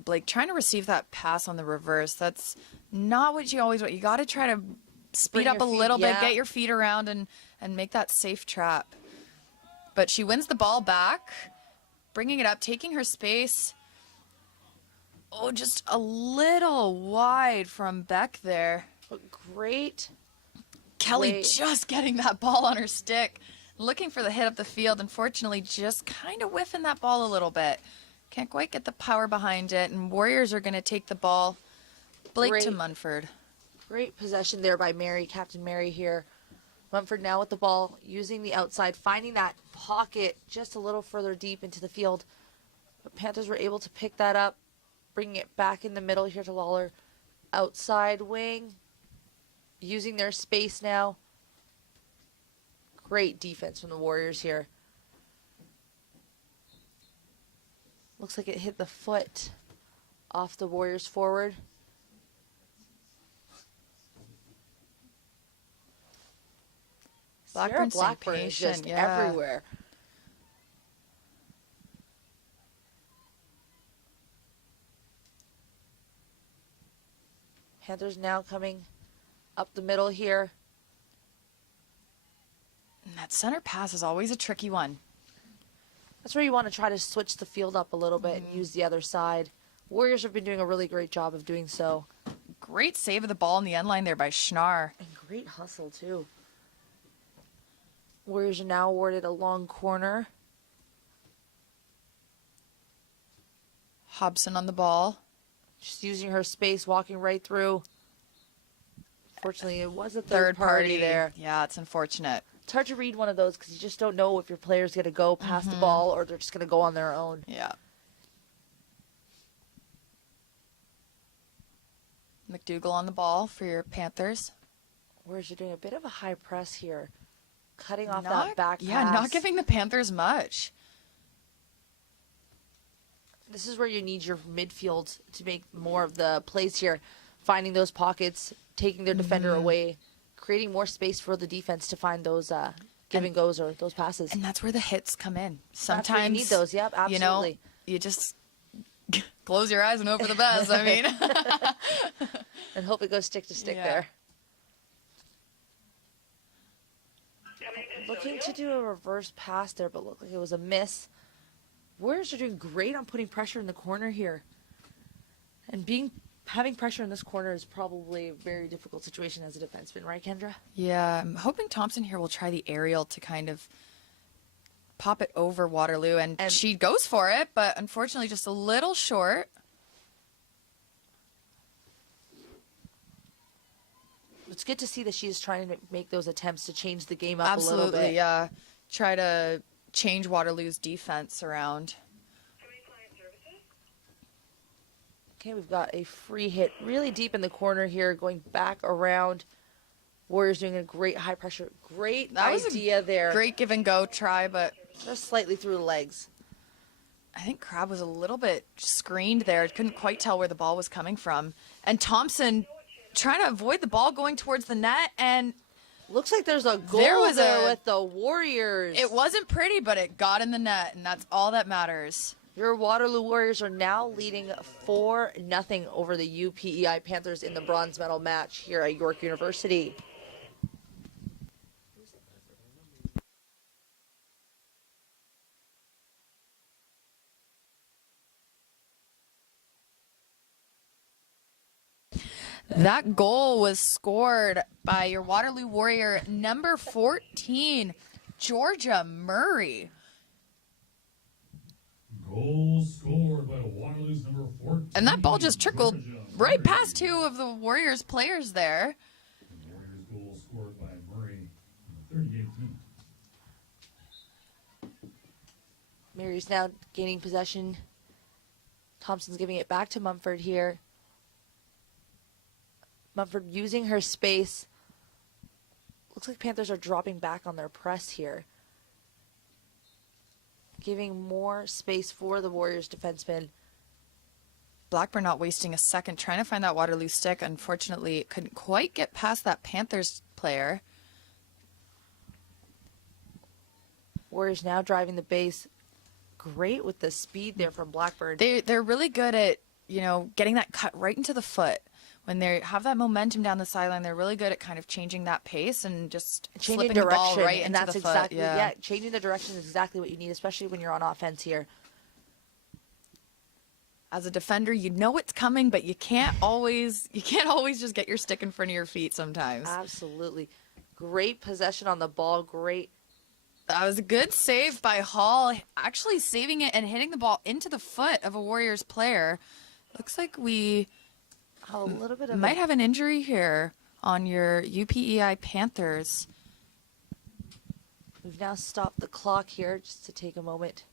Blake trying to receive that pass on the reverse. That's not what you always want. You got to try to speed Bring up a your feet, little bit, yeah. get your feet around and make that safe trap. But she wins the ball back, bringing it up, taking her space. Oh, just a little wide from Beck there. But great. Kelly Wait. just getting that ball on her stick, looking for the hit up the field. Unfortunately, just kind of whiffing that ball a little bit. Can't quite get the power behind it, and Warriors are going to take the ball. Blake to Great. Munford. Great possession there by Mary, Captain Mary here. Mumford now with the ball, using the outside, finding that pocket just a little further deep into the field. But Panthers were able to pick that up, bringing it back in the middle here to Lawler. Outside wing, using their space now. Great defense from the Warriors here. Looks like it hit the foot off the Warriors forward. Sarah Blackburn's staying Blackburn is just patient, yeah. everywhere. Panthers now coming up the middle here. And that center pass is always a tricky one. That's where you want to try to switch the field up a little bit and use the other side. Warriors have been doing a really great job of doing so. Great save of the ball in the end line there by Schnarr. And great hustle, too. Warriors are now awarded a long corner. Hobson on the ball. Just using her space, walking right through. Fortunately, it was a third party there. Yeah, it's unfortunate. It's hard to read one of those because you just don't know if your player's going to go past the ball or they're just going to go on their own. Yeah. McDougall on the ball for your Panthers. Whereas you're doing a bit of a high press here. Cutting off that back pass. Yeah, not giving the Panthers much. This is where you need your midfield to make more of the plays here. Finding those pockets, taking their defender away, creating more space for the defense to find those give and goes or those passes. And that's where the hits come in. Sometimes That's where you need those. Yep, absolutely. You just close your eyes and hope for the best. I mean, and hope it goes stick to stick Yeah. there. Looking to do a reverse pass there, but looked like it was a miss. Warriors are doing great on putting pressure in the corner here. And having pressure in this corner is probably a very difficult situation as a defenseman, right, Kendra? yeah, I'm hoping Thompson here will try the aerial to kind of pop it over Waterloo, and she goes for it, but unfortunately just a little short. It's good to see that she's trying to make those attempts to change the game up a little Absolutely, bit. yeah. Try to change Waterloo's defense around. Okay, we've got a free hit really deep in the corner here, going back around. Warriors doing a great high pressure. Great That was idea there. Great give and go try, but Just slightly through the legs. I think Crab was a little bit screened there. Couldn't quite tell where the ball was coming from. And Thompson trying to avoid the ball going towards the net, and Looks like there's a goal There was there a- with the Warriors. it wasn't pretty, but it got in the net, and that's all that matters. Your Waterloo Warriors are now leading 4-0 over the UPEI Panthers in the bronze medal match here at York University. That goal was scored by your Waterloo Warrior number 14, Georgia Murray. Goal scored by Waterloo's number 14. And that ball just trickled Georgia right Murray. past two of the Warriors players there. The Warriors goal scored by Murray in the 38th minute. Mary's now gaining possession. Thompson's giving it back to Mumford here. Mumford using her space. Looks like Panthers are dropping back on their press here. Giving more space for the Warriors defensemen. Blackburn not wasting a second trying to find that Waterloo stick. Unfortunately, it couldn't quite get past that Panthers player. Warriors now driving the base. Great with the speed there from Blackburn. They're really good at, getting that cut right into the foot. When they have that momentum down the sideline, they're really good at kind of changing that pace and just Changing slipping the ball direction, right and into that's the exactly foot. Yeah. changing the direction is exactly what you need, especially when you're on offense here. As a defender, you know it's coming, but you can't always just get your stick in front of your feet sometimes. Absolutely. Great possession on the ball. Great. That was a good save by Hall, actually saving it and hitting the ball into the foot of a Warriors player. Looks like we A little bit of might have an injury here on your UPEI Panthers. We've now stopped the clock here just to take a moment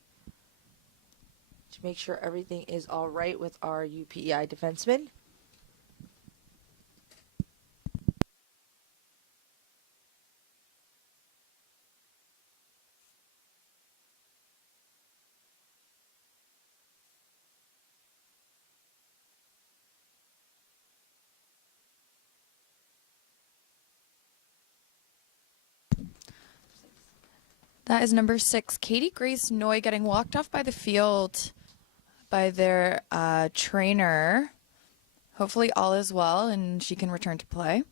to make sure everything is all right with our UPEI defensemen. That is number 6, Katie Grace Noy, getting walked off by the field by their trainer, Hopefully all is well and she can return to play.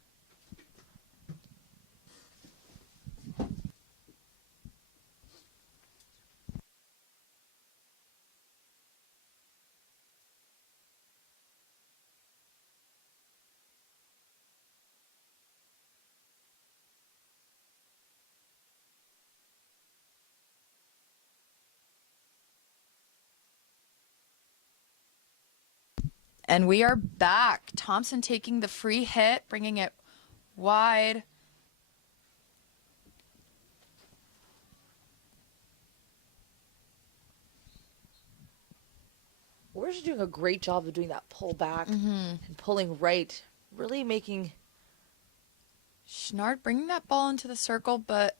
And we are back. Thompson taking the free hit, bringing it wide. Warriors are doing a great job of doing that pull back and pulling right. Really making... Schnard bringing that ball into the circle, but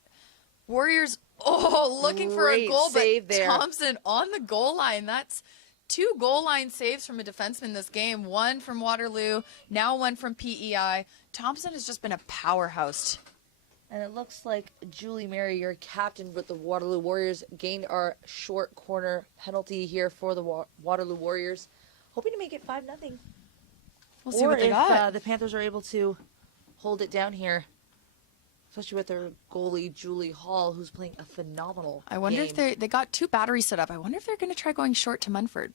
Warriors, looking for a Great goal, save but there. Thompson on the goal line. That's 2 goal line saves from a defenseman this game. 1 from Waterloo, now 1 from PEI. Thompson has just been a powerhouse. And it looks like Julie Mary, your captain with the Waterloo Warriors, gained our short corner penalty here for the Waterloo Warriors. Hoping to make it 5-0. We'll see what they got. The Panthers are able to hold it down here, especially with their goalie, Julie Hall, who's playing a phenomenal I wonder game. if they got 2 batteries set up. I wonder if they're going to try going short to Munford.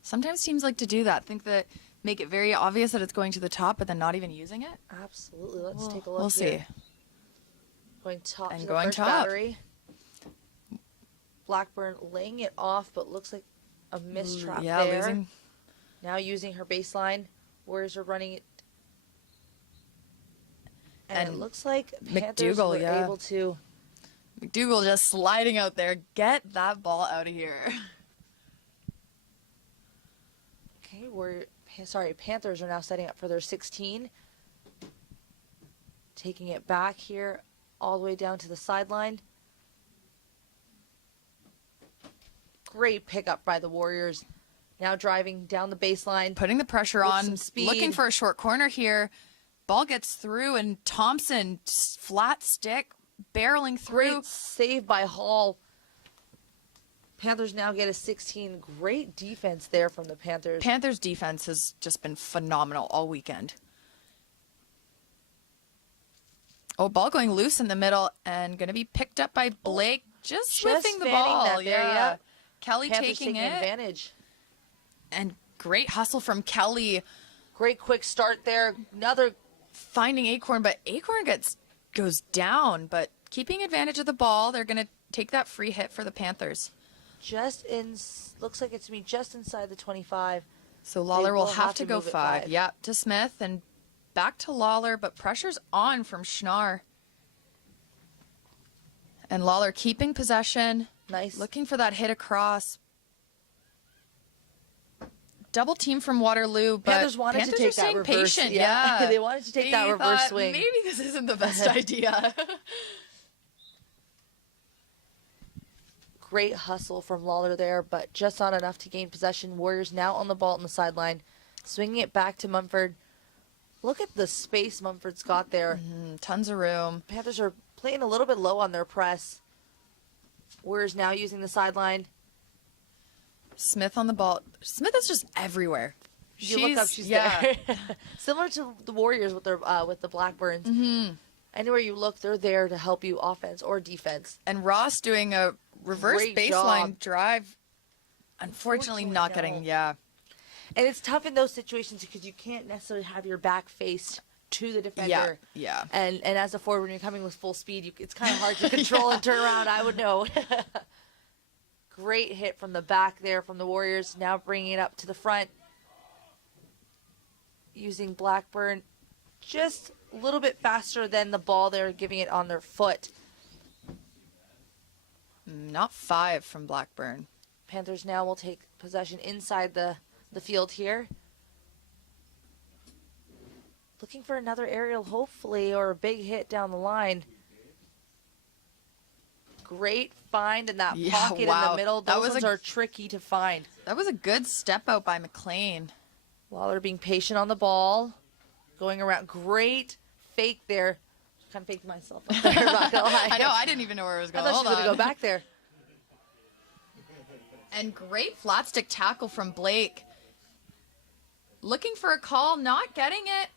Sometimes teams like to do that. Think that make it very obvious that it's going to the top, but then not even using it. Absolutely. Let's take a look We'll here. see. Going top And to going the first top. battery. Blackburn laying it off, but looks like a missed trap Yeah, there. losing. Now using her baseline. Warriors are running it. And it And looks like Panthers McDougall, were yeah. able to... McDougall just sliding out there. Get that ball out of here. Okay, Panthers are now setting up for their 16. Taking it back here all the way down to the sideline. Great pickup by the Warriors. Now driving down the baseline. Putting the pressure With on. some speed. Looking for a short corner here. Ball gets through, and Thompson, flat stick, barreling through. Great save by Hall. Panthers now get a 16. Great defense there from the Panthers. Panthers' defense has just been phenomenal all weekend. Oh, ball going loose in the middle and going to be picked up by Blake. Just whiffing the fanning ball. that there, yeah. Kelly Panthers taking it. advantage. And great hustle from Kelly. Great quick start there. Another Finding Acorn, but Acorn goes down. But keeping advantage of the ball, they're going to take that free hit for the Panthers. looks like it's me just inside the 25. So Lawler will will have have to to go move it 5. 5. Yeah, to Smith and back to Lawler, but pressure's on from Schnarr. And Lawler keeping possession, Nice. looking for that hit across. Double team from Waterloo, but Panthers wanted to Panthers take are that staying reverse. patient. Yeah, Yeah, they wanted to take that They reverse thought, swing. Maybe this isn't the best idea. Great hustle from Lawler there, but just not enough to gain possession. Warriors now on the ball on the sideline, swinging it back to Mumford. Look at the space Mumford's got there. Tons of room. Panthers are playing a little bit low on their press. Warriors now using the sideline. Smith on the ball. Smith is just everywhere. You look up, she's yeah. there. Similar to the Warriors with their with the Blackburns. Mm-hmm. Anywhere you look, they're there to help you offense or defense. And Ross doing a reverse Great baseline job. drive. Unfortunately, not no. getting, yeah. And it's tough in those situations because you can't necessarily have your back faced to the defender. Yeah. And as a forward, when you're coming with full speed, it's kind of hard to control and turn around. I would know. Great hit from the back there from the Warriors. Now bringing it up to the front. Using Blackburn just a little bit faster than the ball. They're giving it on their foot. Not 5 from Blackburn. Panthers now will take possession inside the field here. Looking for another aerial, hopefully, or a big hit down the line. Great find in that Yeah, pocket in wow. the middle. That Those was ones a- are tricky to find. That was a good step out by McLean. Lawler being patient on the ball. Going around. Great fake there. Kind of faked myself up there, not gonna lie. I know, I didn't even know where it was I going. thought she Hold was going to on. go back there. And great flat stick tackle from Blake. looking for a call, not getting it.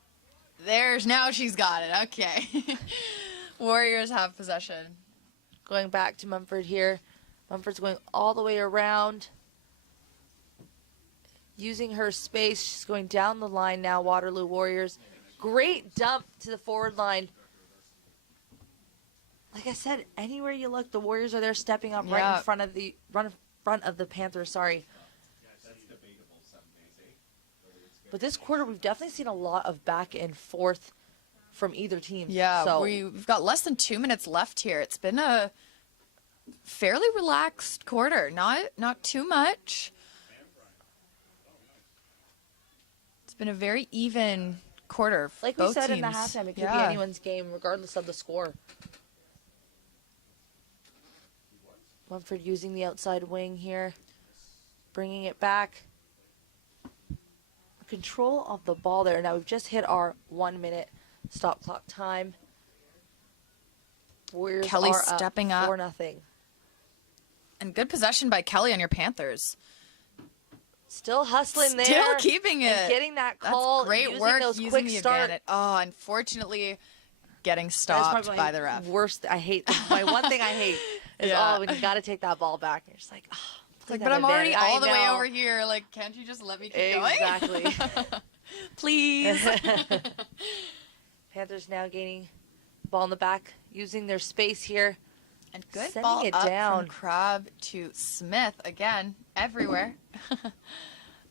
Now she's got it. Okay. Warriors have possession. Going back to Mumford here. Mumford's going all the way around. Using her space. She's going down the line now, Waterloo Warriors. Great dump to the forward line. Like I said, anywhere you look, the Warriors are there stepping up right in front of the Panthers. Sorry. But this quarter, we've definitely seen a lot of back and forth from either team. Yeah, so we've got less than 2 minutes left here. It's been a fairly relaxed quarter. Not too much. It's been a very even quarter for like both we said teams. in the halftime, it could be anyone's game regardless of the score. Mumford using the outside wing here, bringing it back. Control of the ball there. Now we've just hit our 1 minute stop clock time. Warriors Kelly are stepping up. 4-0. And good possession by Kelly on your Panthers. Still hustling there. Still keeping it. And getting that call. That's great using work those using quick the start. advantage. Oh, unfortunately, getting That is stopped probably by the ref. Worst. I hate. My one thing I hate is when you got to take that ball back. You're just like, Like, but I'm already all the way over here. Like, can't you just let me keep going? Exactly. Please. Panthers now gaining ball in the back, using their space here. And good Sending ball it up down. from Crab to Smith. Again, everywhere.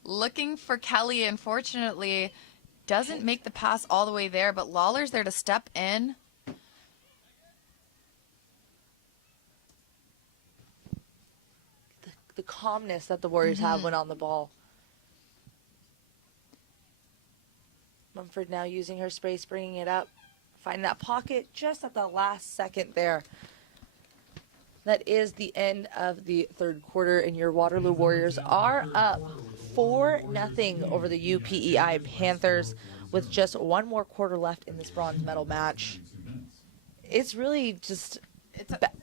Looking for Kelly, unfortunately, doesn't make the pass all the way there, but Lawler's there to step in. The calmness that the Warriors have when on the ball. Mumford now using her space, bringing it up, finding that pocket just at the last second there. That is the end of the third quarter, and your Waterloo Warriors are up 4-0 over the UPEI Panthers with just one more quarter left in this bronze medal match. It's really just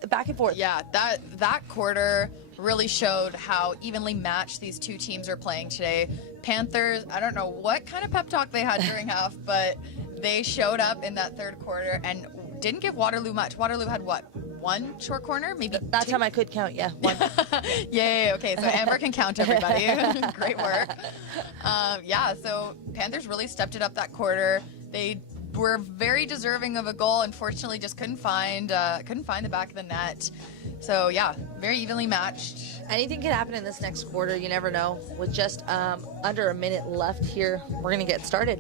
back and forth. Yeah, that quarter really showed how evenly matched these two teams are playing today. Panthers, I don't know what kind of pep talk they had during half, but they showed up in that third quarter and didn't give Waterloo much. Waterloo had what? One short corner? Maybe that two? time I could count, yeah. One. Yay, okay, so Amber can count everybody. Great work. So Panthers really stepped it up that quarter. They were very deserving of a goal. Unfortunately, just couldn't find the back of the net. So yeah, very evenly matched. Anything can happen in this next quarter. You never know. With just under a minute left here, we're going to get started.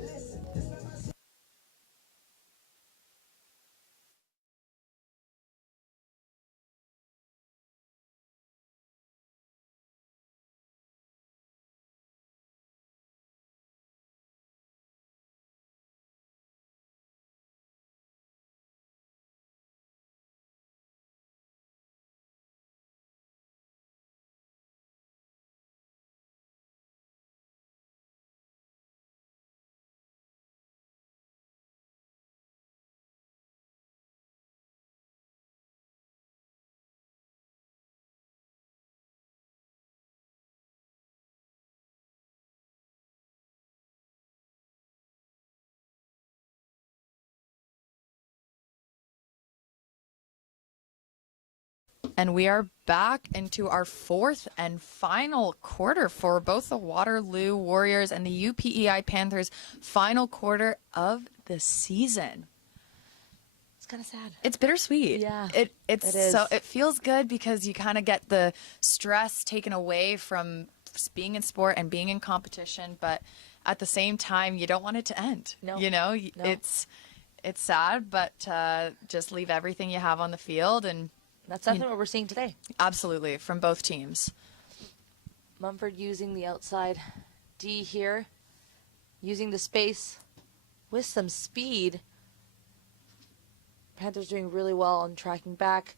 And we are back into our fourth and final quarter for both the Waterloo Warriors and the UPEI Panthers. Final quarter of the season. It's kind of sad. It's bittersweet. Yeah, It is. So it feels good because you kind of get the stress taken away from being in sport and being in competition, but at the same time, you don't want it to end. No. You know, No. it's sad, but just leave everything you have on the field, and That's definitely what we're seeing today. absolutely from both teams. Mumford using the outside D here, using the space with some speed. Panthers doing really well on tracking back.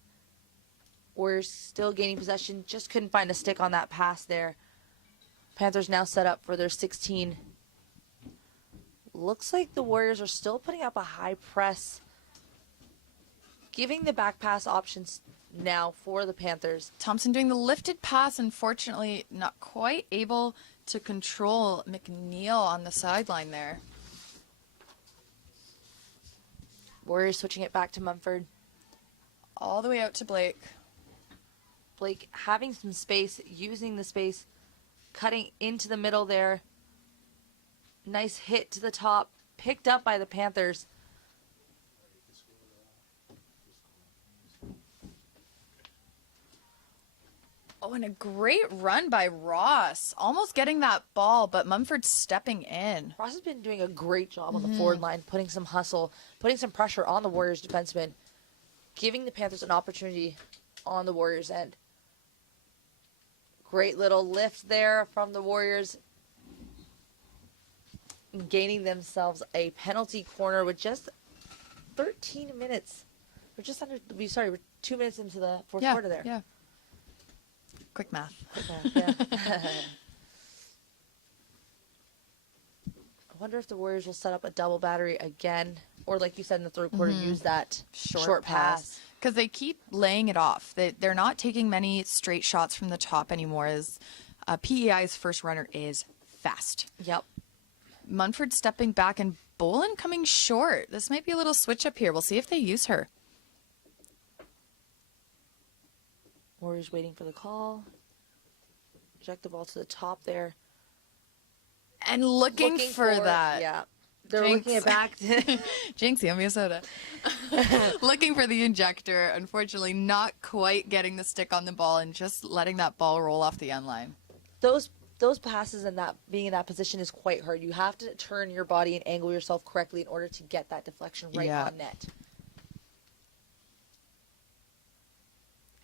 Warriors still gaining possession, just couldn't find a stick on that pass there. Panthers now set up for their 16. Looks like the Warriors are still putting up a high press. giving the back pass options now for the Panthers. Thompson doing the lifted pass, unfortunately not quite able to control McNeil on the sideline there. Warriors switching it back to Mumford. All the way out to Blake. Blake having some space, using the space, cutting into the middle there. Nice hit to the top, picked up by the Panthers. Oh, and a great run by Ross. Almost getting that ball, but Mumford stepping in. Ross has been doing a great job on the forward line, putting some hustle, putting some pressure on the Warriors defensemen, giving the Panthers an opportunity on the Warriors' end. Great little lift there from the Warriors, gaining themselves a penalty corner with just 13 minutes. We're just under, we're 2 minutes into the fourth quarter there. Yeah. Quick math. Yeah. I wonder if the Warriors will set up a double battery again, or like you said in the third quarter, use that short pass. Because they keep laying it off. They're not taking many straight shots from the top anymore, as PEI's first runner is fast. Yep. Munford stepping back and Bolin coming short. This might be a little switch up here. We'll see if they use her. Warriors waiting for the call. Eject the ball to the top there. And looking for that. Yeah. They're Jinx. looking it back. Jinxie, I'm soda. Looking for the injector. Unfortunately, not quite getting the stick on the ball and just letting that ball roll off the end line. Those passes and that being in that position is quite hard. You have to turn your body and angle yourself correctly in order to get that deflection right on net.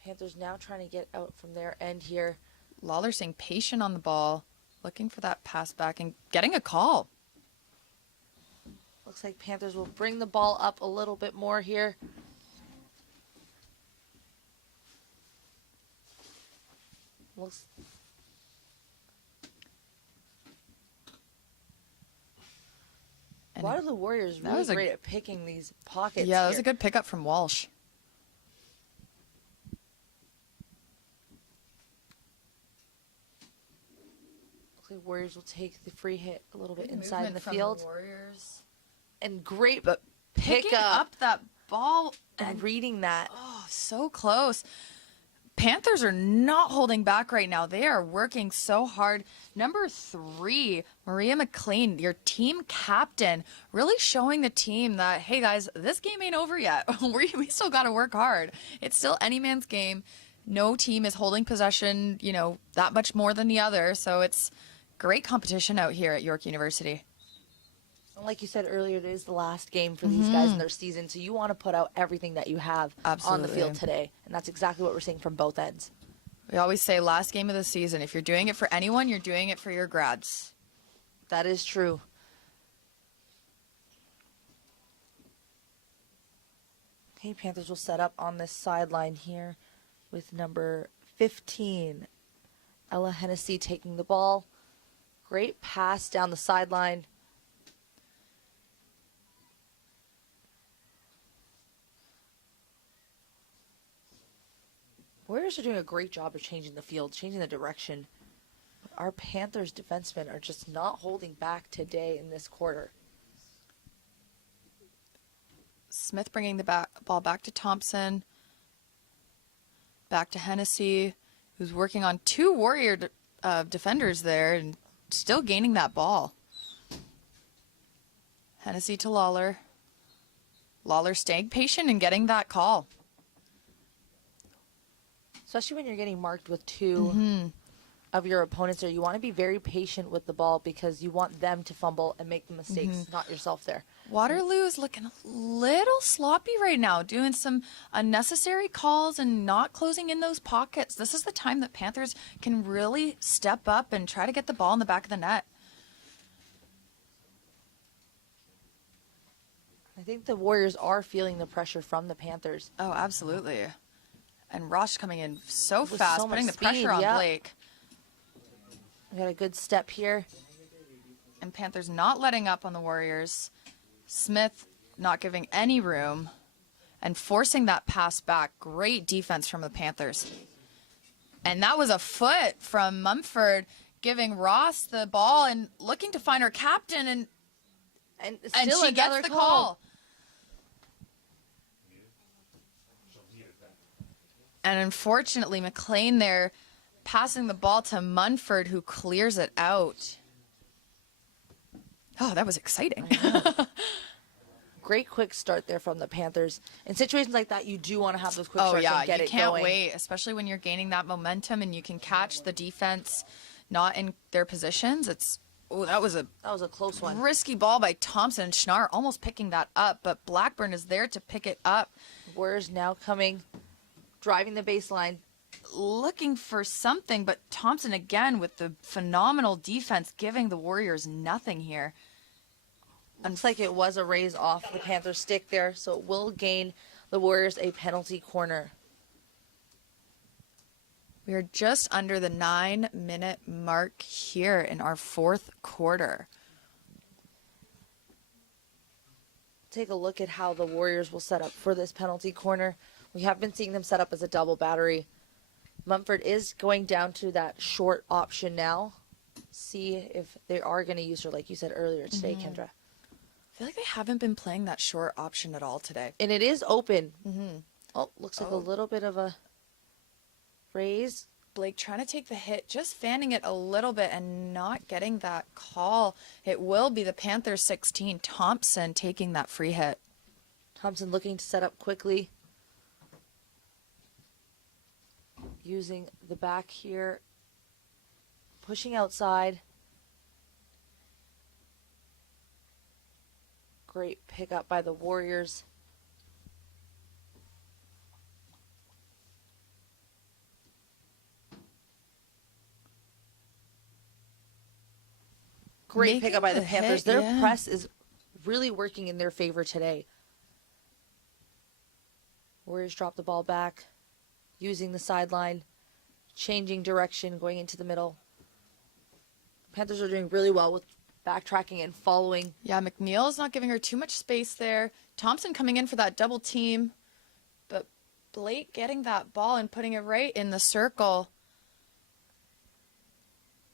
Panthers now trying to get out from their end here. Lawler staying patient on the ball, looking for that pass back and getting a call. Looks like Panthers will bring the ball up a little bit more here. Looks. Why are the Warriors really great at picking these pockets? Yeah, that was a good pickup from Walsh. Looks like Warriors will take the free hit a little bit inside in the field. Warriors. And great Picking up that ball and reading that. Oh, so close. Panthers are not holding back right now. They are working so hard. Number 3, Maria McLean, your team captain, really showing the team that, hey guys, this game ain't over yet. we still got to work hard. It's still any man's game. No team is holding possession, that much more than the other. So it's great competition out here at York University. Like you said earlier, it is the last game for these guys in their season, so you want to put out everything that you have on the field today, and that's exactly what we're seeing from both ends. We always say last game of the season. If you're doing it for anyone, you're doing it for your grads. That is true. Okay, Panthers will set up on this sideline here with number 15, Ella Hennessy taking the ball. Great pass down the sideline. Warriors are doing a great job of changing the field, changing the direction. But our Panthers defensemen are just not holding back today in this quarter. Smith bringing the ball back to Thompson. Back to Hennessy, who's working on 2 Warrior defenders there and still gaining that ball. Hennessy to Lawler. Lawler staying patient and getting that call. Especially when you're getting marked with 2 of your opponents there. You want to be very patient with the ball because you want them to fumble and make the mistakes, not yourself there. Waterloo is looking a little sloppy right now, doing some unnecessary calls and not closing in those pockets. This is the time that Panthers can really step up and try to get the ball in the back of the net. I think the Warriors are feeling the pressure from the Panthers. Oh, absolutely. And Rosh coming in so With fast, so much putting the speed, pressure on yeah. Blake. We got a good step here. And Panthers not letting up on the Warriors. Smith not giving any room. and forcing that pass back. Great defense from the Panthers. And that was a foot from Mumford, giving Ross the ball and looking to find her captain, and still she gets the call. And unfortunately, McLean there passing the ball to Munford, who clears it out. Oh, that was exciting. Great quick start there from the Panthers. In situations like that, you do want to have those quick starts and get you it can't going. wait, especially when you're gaining that momentum and you can catch the defense not in their positions. That was a close one. risky ball by Thompson, and Schnarr almost picking that up, but Blackburn is there to pick it up. Warriors now coming, driving the baseline. Looking for something, but Thompson again with the phenomenal defense, giving the Warriors nothing here. Looks like it was a raise off the Panthers stick there, so it will gain the Warriors a penalty corner. We are just under the 9-minute mark here in our fourth quarter. Take a look at how the Warriors will set up for this penalty corner. We have been seeing them set up as a double battery. Mumford is going down to that short option now. See if they are going to use her, like you said earlier today, Kendra. I feel like they haven't been playing that short option at all today. And it is open. Oh, looks like a little bit of a raise. Blake trying to take the hit, just fanning it a little bit and not getting that call. It will be the Panthers 16. Thompson taking that free hit. Thompson looking to set up quickly. Using the back here. Pushing outside. Great pickup by the Warriors. Great Making pickup by the the Panthers. hit, Their yeah. press is really working in their favor today. Warriors drop the ball back, using the sideline, changing direction, going into the middle. Panthers are doing really well with backtracking and following. Yeah, McNeil is not giving her too much space there. Thompson coming in for that double team. But Blake getting that ball and putting it right in the circle.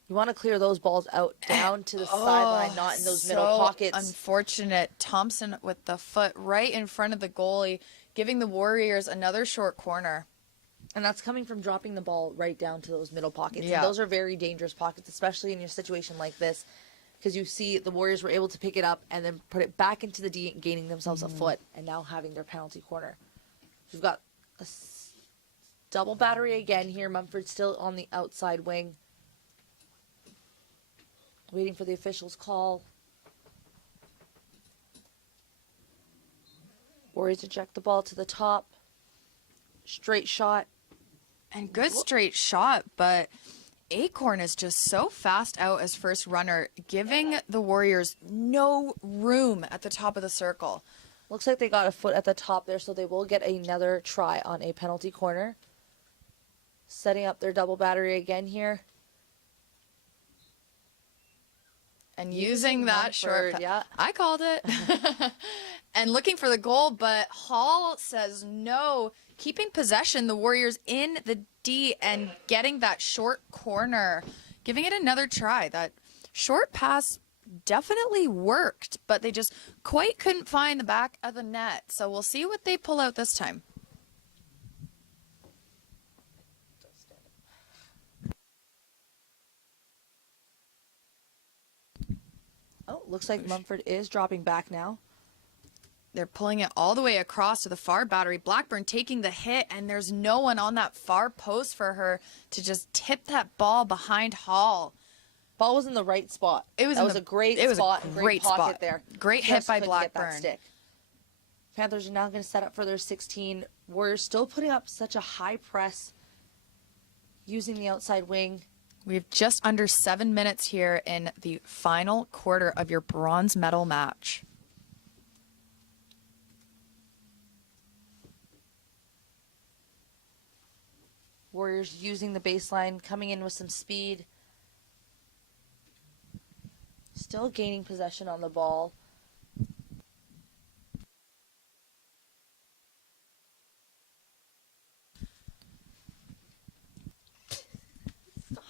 You want to clear those balls out down to the sideline, not in those middle pockets. Unfortunate. Thompson with the foot right in front of the goalie, giving the Warriors another short corner. And that's coming from dropping the ball right down to those middle pockets. Yeah. And those are very dangerous pockets, especially in your situation like this, because you see the Warriors were able to pick it up and then put it back into the D, gaining themselves a foot, and now having their penalty corner. We've got a double battery again here. Mumford still on the outside wing. Waiting for the official's call. Warriors eject the ball to the top. Straight shot. And good straight shot, but Acorn is just so fast out as first runner, giving the Warriors no room at the top of the circle. Looks like they got a foot at the top there, so they will get another try on a penalty corner. Setting up their double battery again here. And using that short, Mumford, yeah. I called it. And looking for the goal, but Hall says no. Keeping possession, the Warriors in the D and getting that short corner, giving it another try. That short pass definitely worked, but they just quite couldn't find the back of the net. So we'll see what they pull out this time. Oh, looks like Mumford is dropping back now. They're pulling it all the way across to the far battery. Blackburn taking the hit, and there's no one on that far post for her to just tip that ball behind Hall. Ball was in the right spot. It was a great spot, great pocket spot there. Great hit Just by couldn't get that Blackburn. stick. Panthers are now going to set up for their 16. Warriors still putting up such a high press, using the outside wing. We have just under 7 minutes here in the final quarter of your bronze medal match. Warriors using the baseline, coming in with some speed. Still gaining possession on the ball.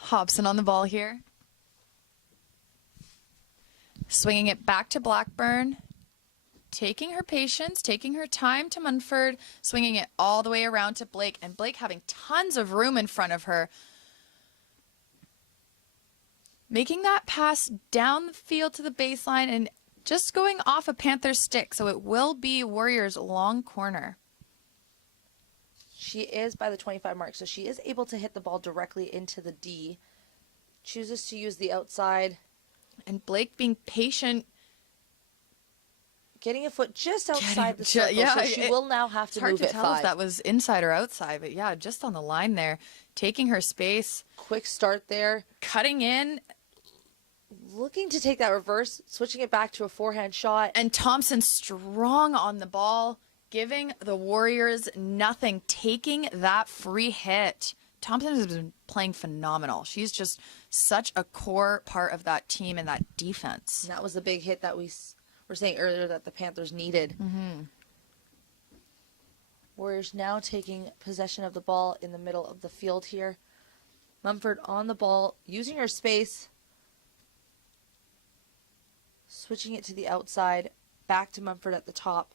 Hobson on the ball here. Swinging it back to Blackburn. Taking her patience, taking her time to Munford, swinging it all the way around to Blake, and Blake having tons of room in front of her. Making that pass down the field to the baseline and just going off a Panther's stick, so it will be Warriors' long corner. She is by the 25 mark, so she is able to hit the ball directly into the D. Chooses to use the outside. And Blake being patient. Getting a foot just outside the circle, yeah, so she will now have to It's hard move to it tell 5. if that was inside or outside, but yeah, just on the line there. Taking her space. Quick start there. Cutting in. Looking to take that reverse, switching it back to a forehand shot. And Thompson strong on the ball, giving the Warriors nothing, taking that free hit. Thompson has been playing phenomenal. She's just such a core part of that team and that defense. And that was the big hit that we were saying earlier that the Panthers needed. Warriors now taking possession of the ball in the middle of the field here. Mumford on the ball, using her space. Switching it to the outside, back to Mumford at the top.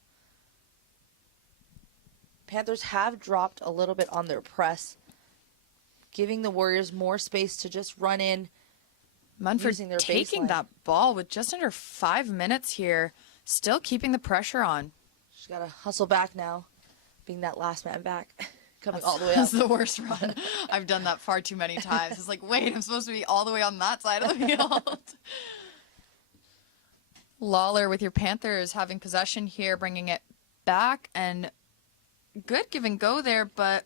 Panthers have dropped a little bit on their press, giving the Warriors more space to just run in. Munford Using their taking baseline. that ball with just under 5 minutes here, still keeping the pressure on. She's got to hustle back now, being that last man back, coming all the way up. That's the worst run. I've done that far too many times. It's like, wait, I'm supposed to be all the way on that side of the field. Lawler with your Panthers having possession here, bringing it back, and good give and go there, but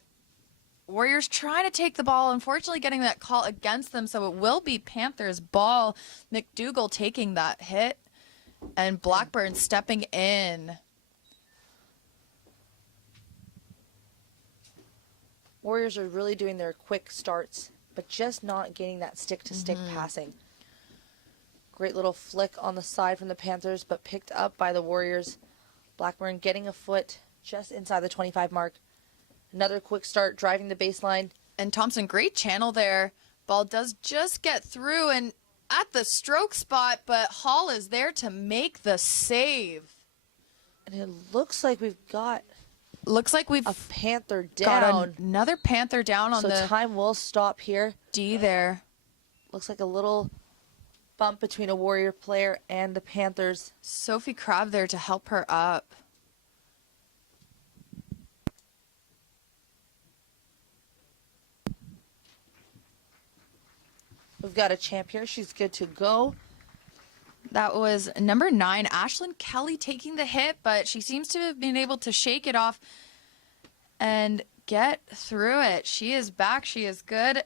Warriors trying to take the ball, unfortunately getting that call against them, so it will be Panthers ball. McDougall taking that hit, and Blackburn stepping in. Warriors are really doing their quick starts, but just not getting that stick-to-stick passing. Great little flick on the side from the Panthers, but picked up by the Warriors. Blackburn getting a foot just inside the 25 mark. Another quick start, driving the baseline. And Thompson, great channel there. Ball does just get through and at the stroke spot, but Hall is there to make the save. And it looks like we've got Looks like we've a Panther got down. another Panther down on So the time will stop here. D there. Looks like a little bump between a Warrior player and the Panthers. Sophie Crab there to help her up. We've got a champ here. She's good to go. That was number 9, Ashlyn Kelly, taking the hit, but she seems to have been able to shake it off and get through it. She is back. She is good.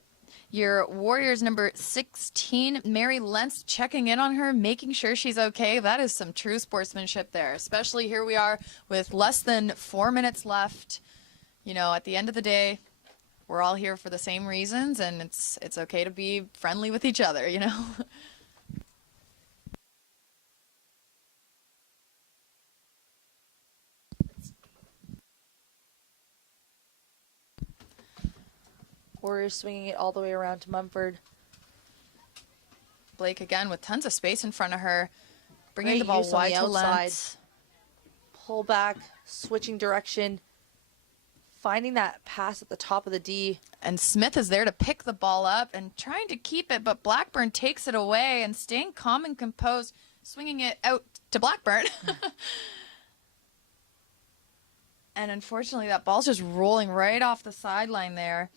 Your Warriors number 16, Mary Lentz, checking in on her, making sure she's okay. That is some true sportsmanship there, especially here we are with less than 4 minutes left. You know, at the end of the day, we're all here for the same reasons, and it's okay to be friendly with each other, you know? Warriors swinging it all the way around to Mumford. Blake again with tons of space in front of her, bringing Great the ball use on wide the to outside. Lentz. Pull back, switching direction, finding that pass at the top of the D. And Smith is there to pick the ball up and trying to keep it, but Blackburn takes it away and staying calm and composed, swinging it out to Blackburn. And unfortunately, that ball's just rolling right off the sideline there.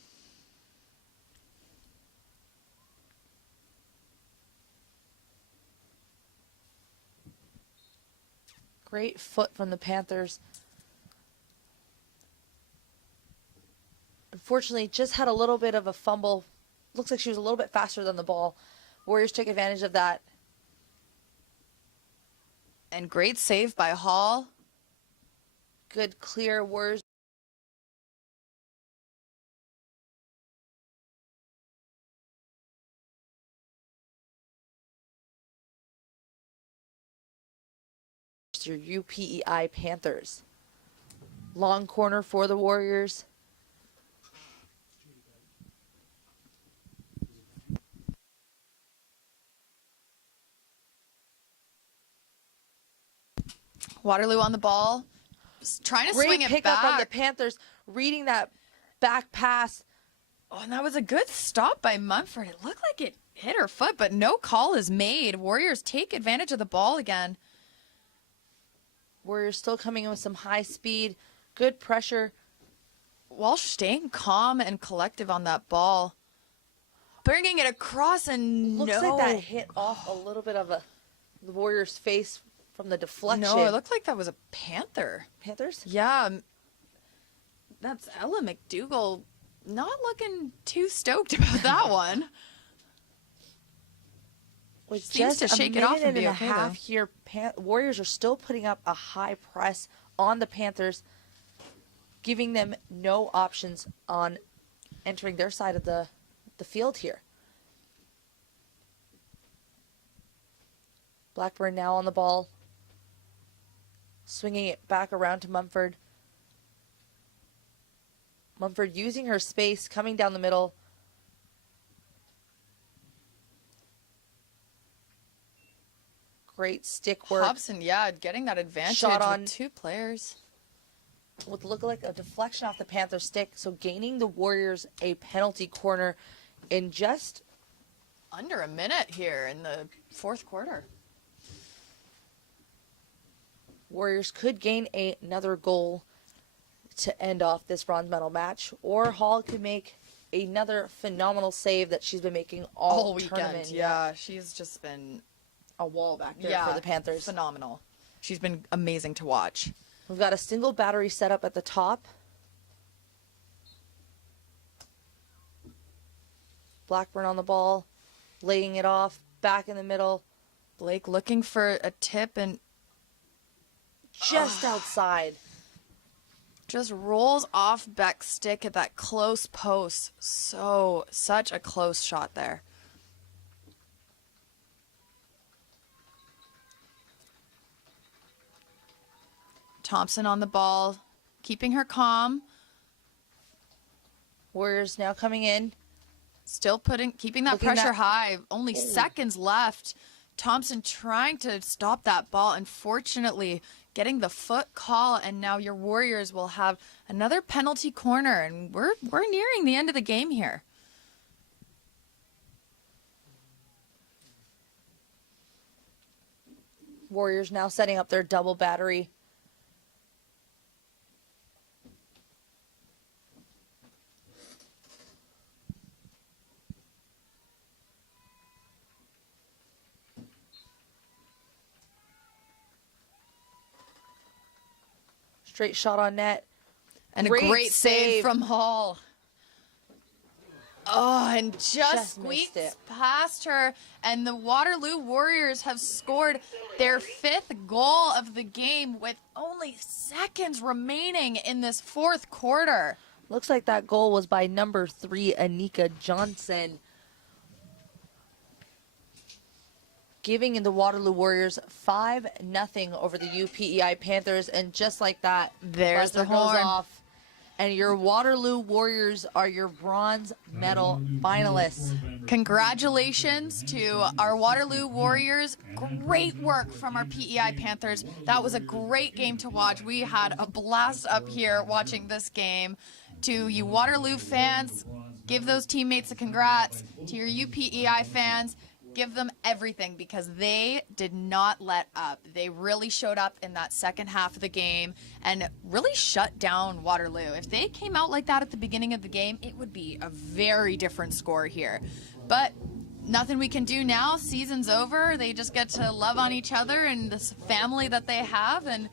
Great foot from the Panthers. Unfortunately, just had a little bit of a fumble. Looks like she was a little bit faster than the ball. Warriors took advantage of that. And great save by Hall. Good clear. Warriors your UPEI Panthers. Long corner for the Warriors. Waterloo on the ball, trying to Great swing it pickup from the back. Panthers, reading that back pass. Oh, and that was a good stop by Mumford. It looked like it hit her foot, but no call is made. Warriors take advantage of the ball again. Warriors still coming in with some high speed, good pressure. Walsh staying calm and collective on that ball. Bringing it across and Looks no. like that hit off a little bit of the Warriors' face from the deflection. No, it looked like that was a Panther. Panthers? Yeah, that's Ella McDougall not looking too stoked about that one. With Seems just to shake a it off minute and be a okay, half though. here, Warriors are still putting up a high press on the Panthers, giving them no options on entering their side of the field here. Blackburn now on the ball, swinging it back around to Mumford. Mumford using her space, coming down the middle. Great stick work. Hobson, yeah, getting that advantage Shot on- with two players. Would look like a deflection off the Panther stick, so gaining the Warriors a penalty corner in just Under a minute here in the fourth quarter. Warriors could gain another goal to end off this bronze medal match, or Hall could make another phenomenal save that she's been making all Weekend, tournament. yeah. She's just been A wall back there for the Panthers. phenomenal. She's been amazing to watch. We've got a single battery set up at the top. Blackburn on the ball, laying it off, back in the middle, Blake looking for a tip and just outside. just rolls off Beck's stick at that close post. Such a close shot there. Thompson on the ball, keeping her calm, Warriors now coming in. still keeping that Looking pressure that- high. Only seconds left. Thompson trying to stop that ball. Unfortunately, getting the foot call, and now your Warriors will have another penalty corner, and we're nearing the end of the game here. Warriors now setting up their double battery. Straight shot on net. And Great a great save save. from Hall. Oh, and just Just squeaks missed it. past her. And the Waterloo Warriors have scored their 5th goal of the game with only seconds remaining in this fourth quarter. Looks like that goal was by number 3, Anika Johnson. Giving in the Waterloo Warriors 5-0 over the UPEI Panthers. And just like that, There's buzzer the horn. goes off. And your Waterloo Warriors are your bronze medal finalists. Congratulations to our Waterloo Warriors. Great work from our PEI Panthers. That was a great game to watch. We had a blast up here watching this game. To you Waterloo fans, give those teammates a congrats. To your UPEI fans, give them everything because they did not let up. They really showed up in that second half of the game and really shut down Waterloo. If they came out like that at the beginning of the game, it would be a very different score here. But nothing we can do now. Season's over. They just get to love on each other and this family that they have, and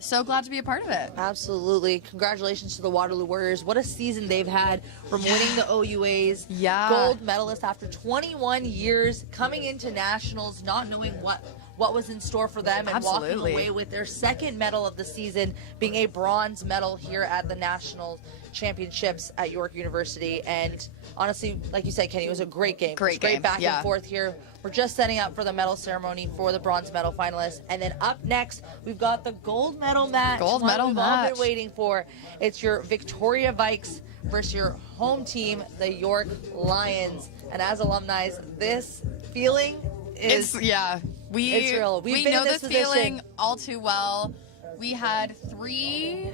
so glad to be a part of it. Absolutely. Congratulations to the Waterloo Warriors. What a season they've had from winning the OUAs. Yeah. Gold medalist after 21 years, coming into nationals, not knowing what was in store for them, and Absolutely. walking away with their second medal of the season, being a bronze medal here at the National Championships at York University. And honestly, like you said, Kenny, it was a great game. Great It was great game, back yeah. and forth here. We're just setting up for the medal ceremony for the bronze medal finalists. And then up next, we've got the gold medal match. Gold one medal we've all match. been waiting for. It's your Victoria Vikes versus your home team, the York Lions. And as alumni, this feeling is Yeah. It's real. We We've been know in this this position. feeling all too well. We had three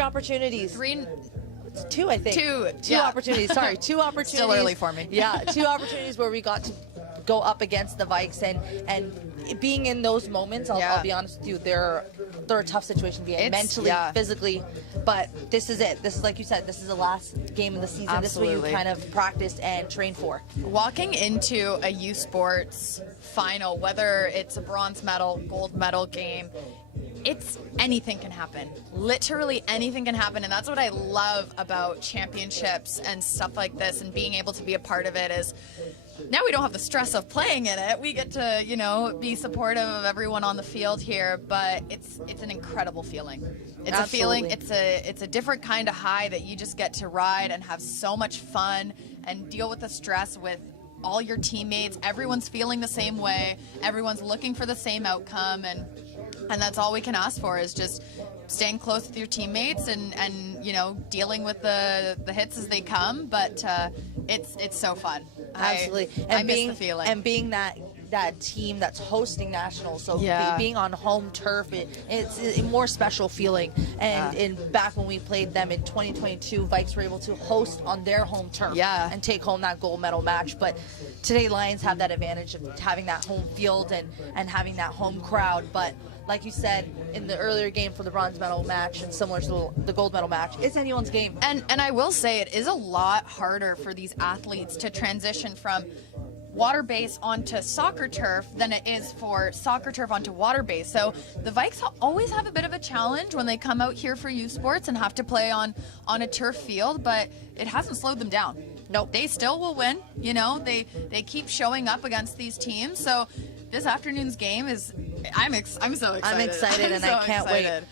opportunities. Two, I think. Two yeah. opportunities. Sorry, two opportunities. Still early for me. Yeah, two opportunities where we got to go up against the Vikes, and being in those moments, I'll be honest with you, they're a tough situation to be in, mentally, physically. But this is it. This is, like you said, this is the last game of the season. Absolutely. This is what you kind of practiced and trained for. Walking into a U Sports final, whether it's a bronze medal, gold medal game, it's anything can happen. Literally anything can happen, and that's what I love about championships and stuff like this, and being able to be a part of it is now we don't have the stress of playing in it. We get to, you know, be supportive of everyone on the field here, but it's an incredible feeling. It's a feeling, it's a different kind of high that you just get to ride and have so much fun and deal with the stress with all your teammates. Everyone's feeling the same way. Everyone's looking for the same outcome, and that's all we can ask for is just staying close with your teammates and you know, dealing with the hits as they come. But it's so fun. Absolutely. I miss the feeling. And being that team that's hosting nationals, so being on home turf, it's a more special feeling. And back when we played them in 2022, Vikes were able to host on their home turf and take home that gold medal match. But today Lions have that advantage of having that home field and having that home crowd. But like you said, in the earlier game for the bronze medal match and similar to the gold medal match, it's anyone's game. And I will say it is a lot harder for these athletes to transition from water base onto soccer turf than it is for soccer turf onto water base. So the Vikes always have a bit of a challenge when they come out here for U Sports and have to play on a turf field, but it hasn't slowed them down. Nope. They still will win. You know, they keep showing up against these teams. So this afternoon's game is, I'm so excited. I'm excited, and I can't wait.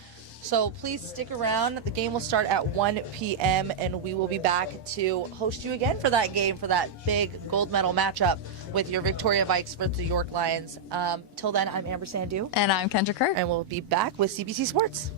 So please stick around. The game will start at 1 p.m. and we will be back to host you again for that game, for that big gold medal matchup with your Victoria Vikes versus the York Lions. Till then, I'm Amber Sandu. And I'm Kendra Kerr. And we'll be back with CBC Sports.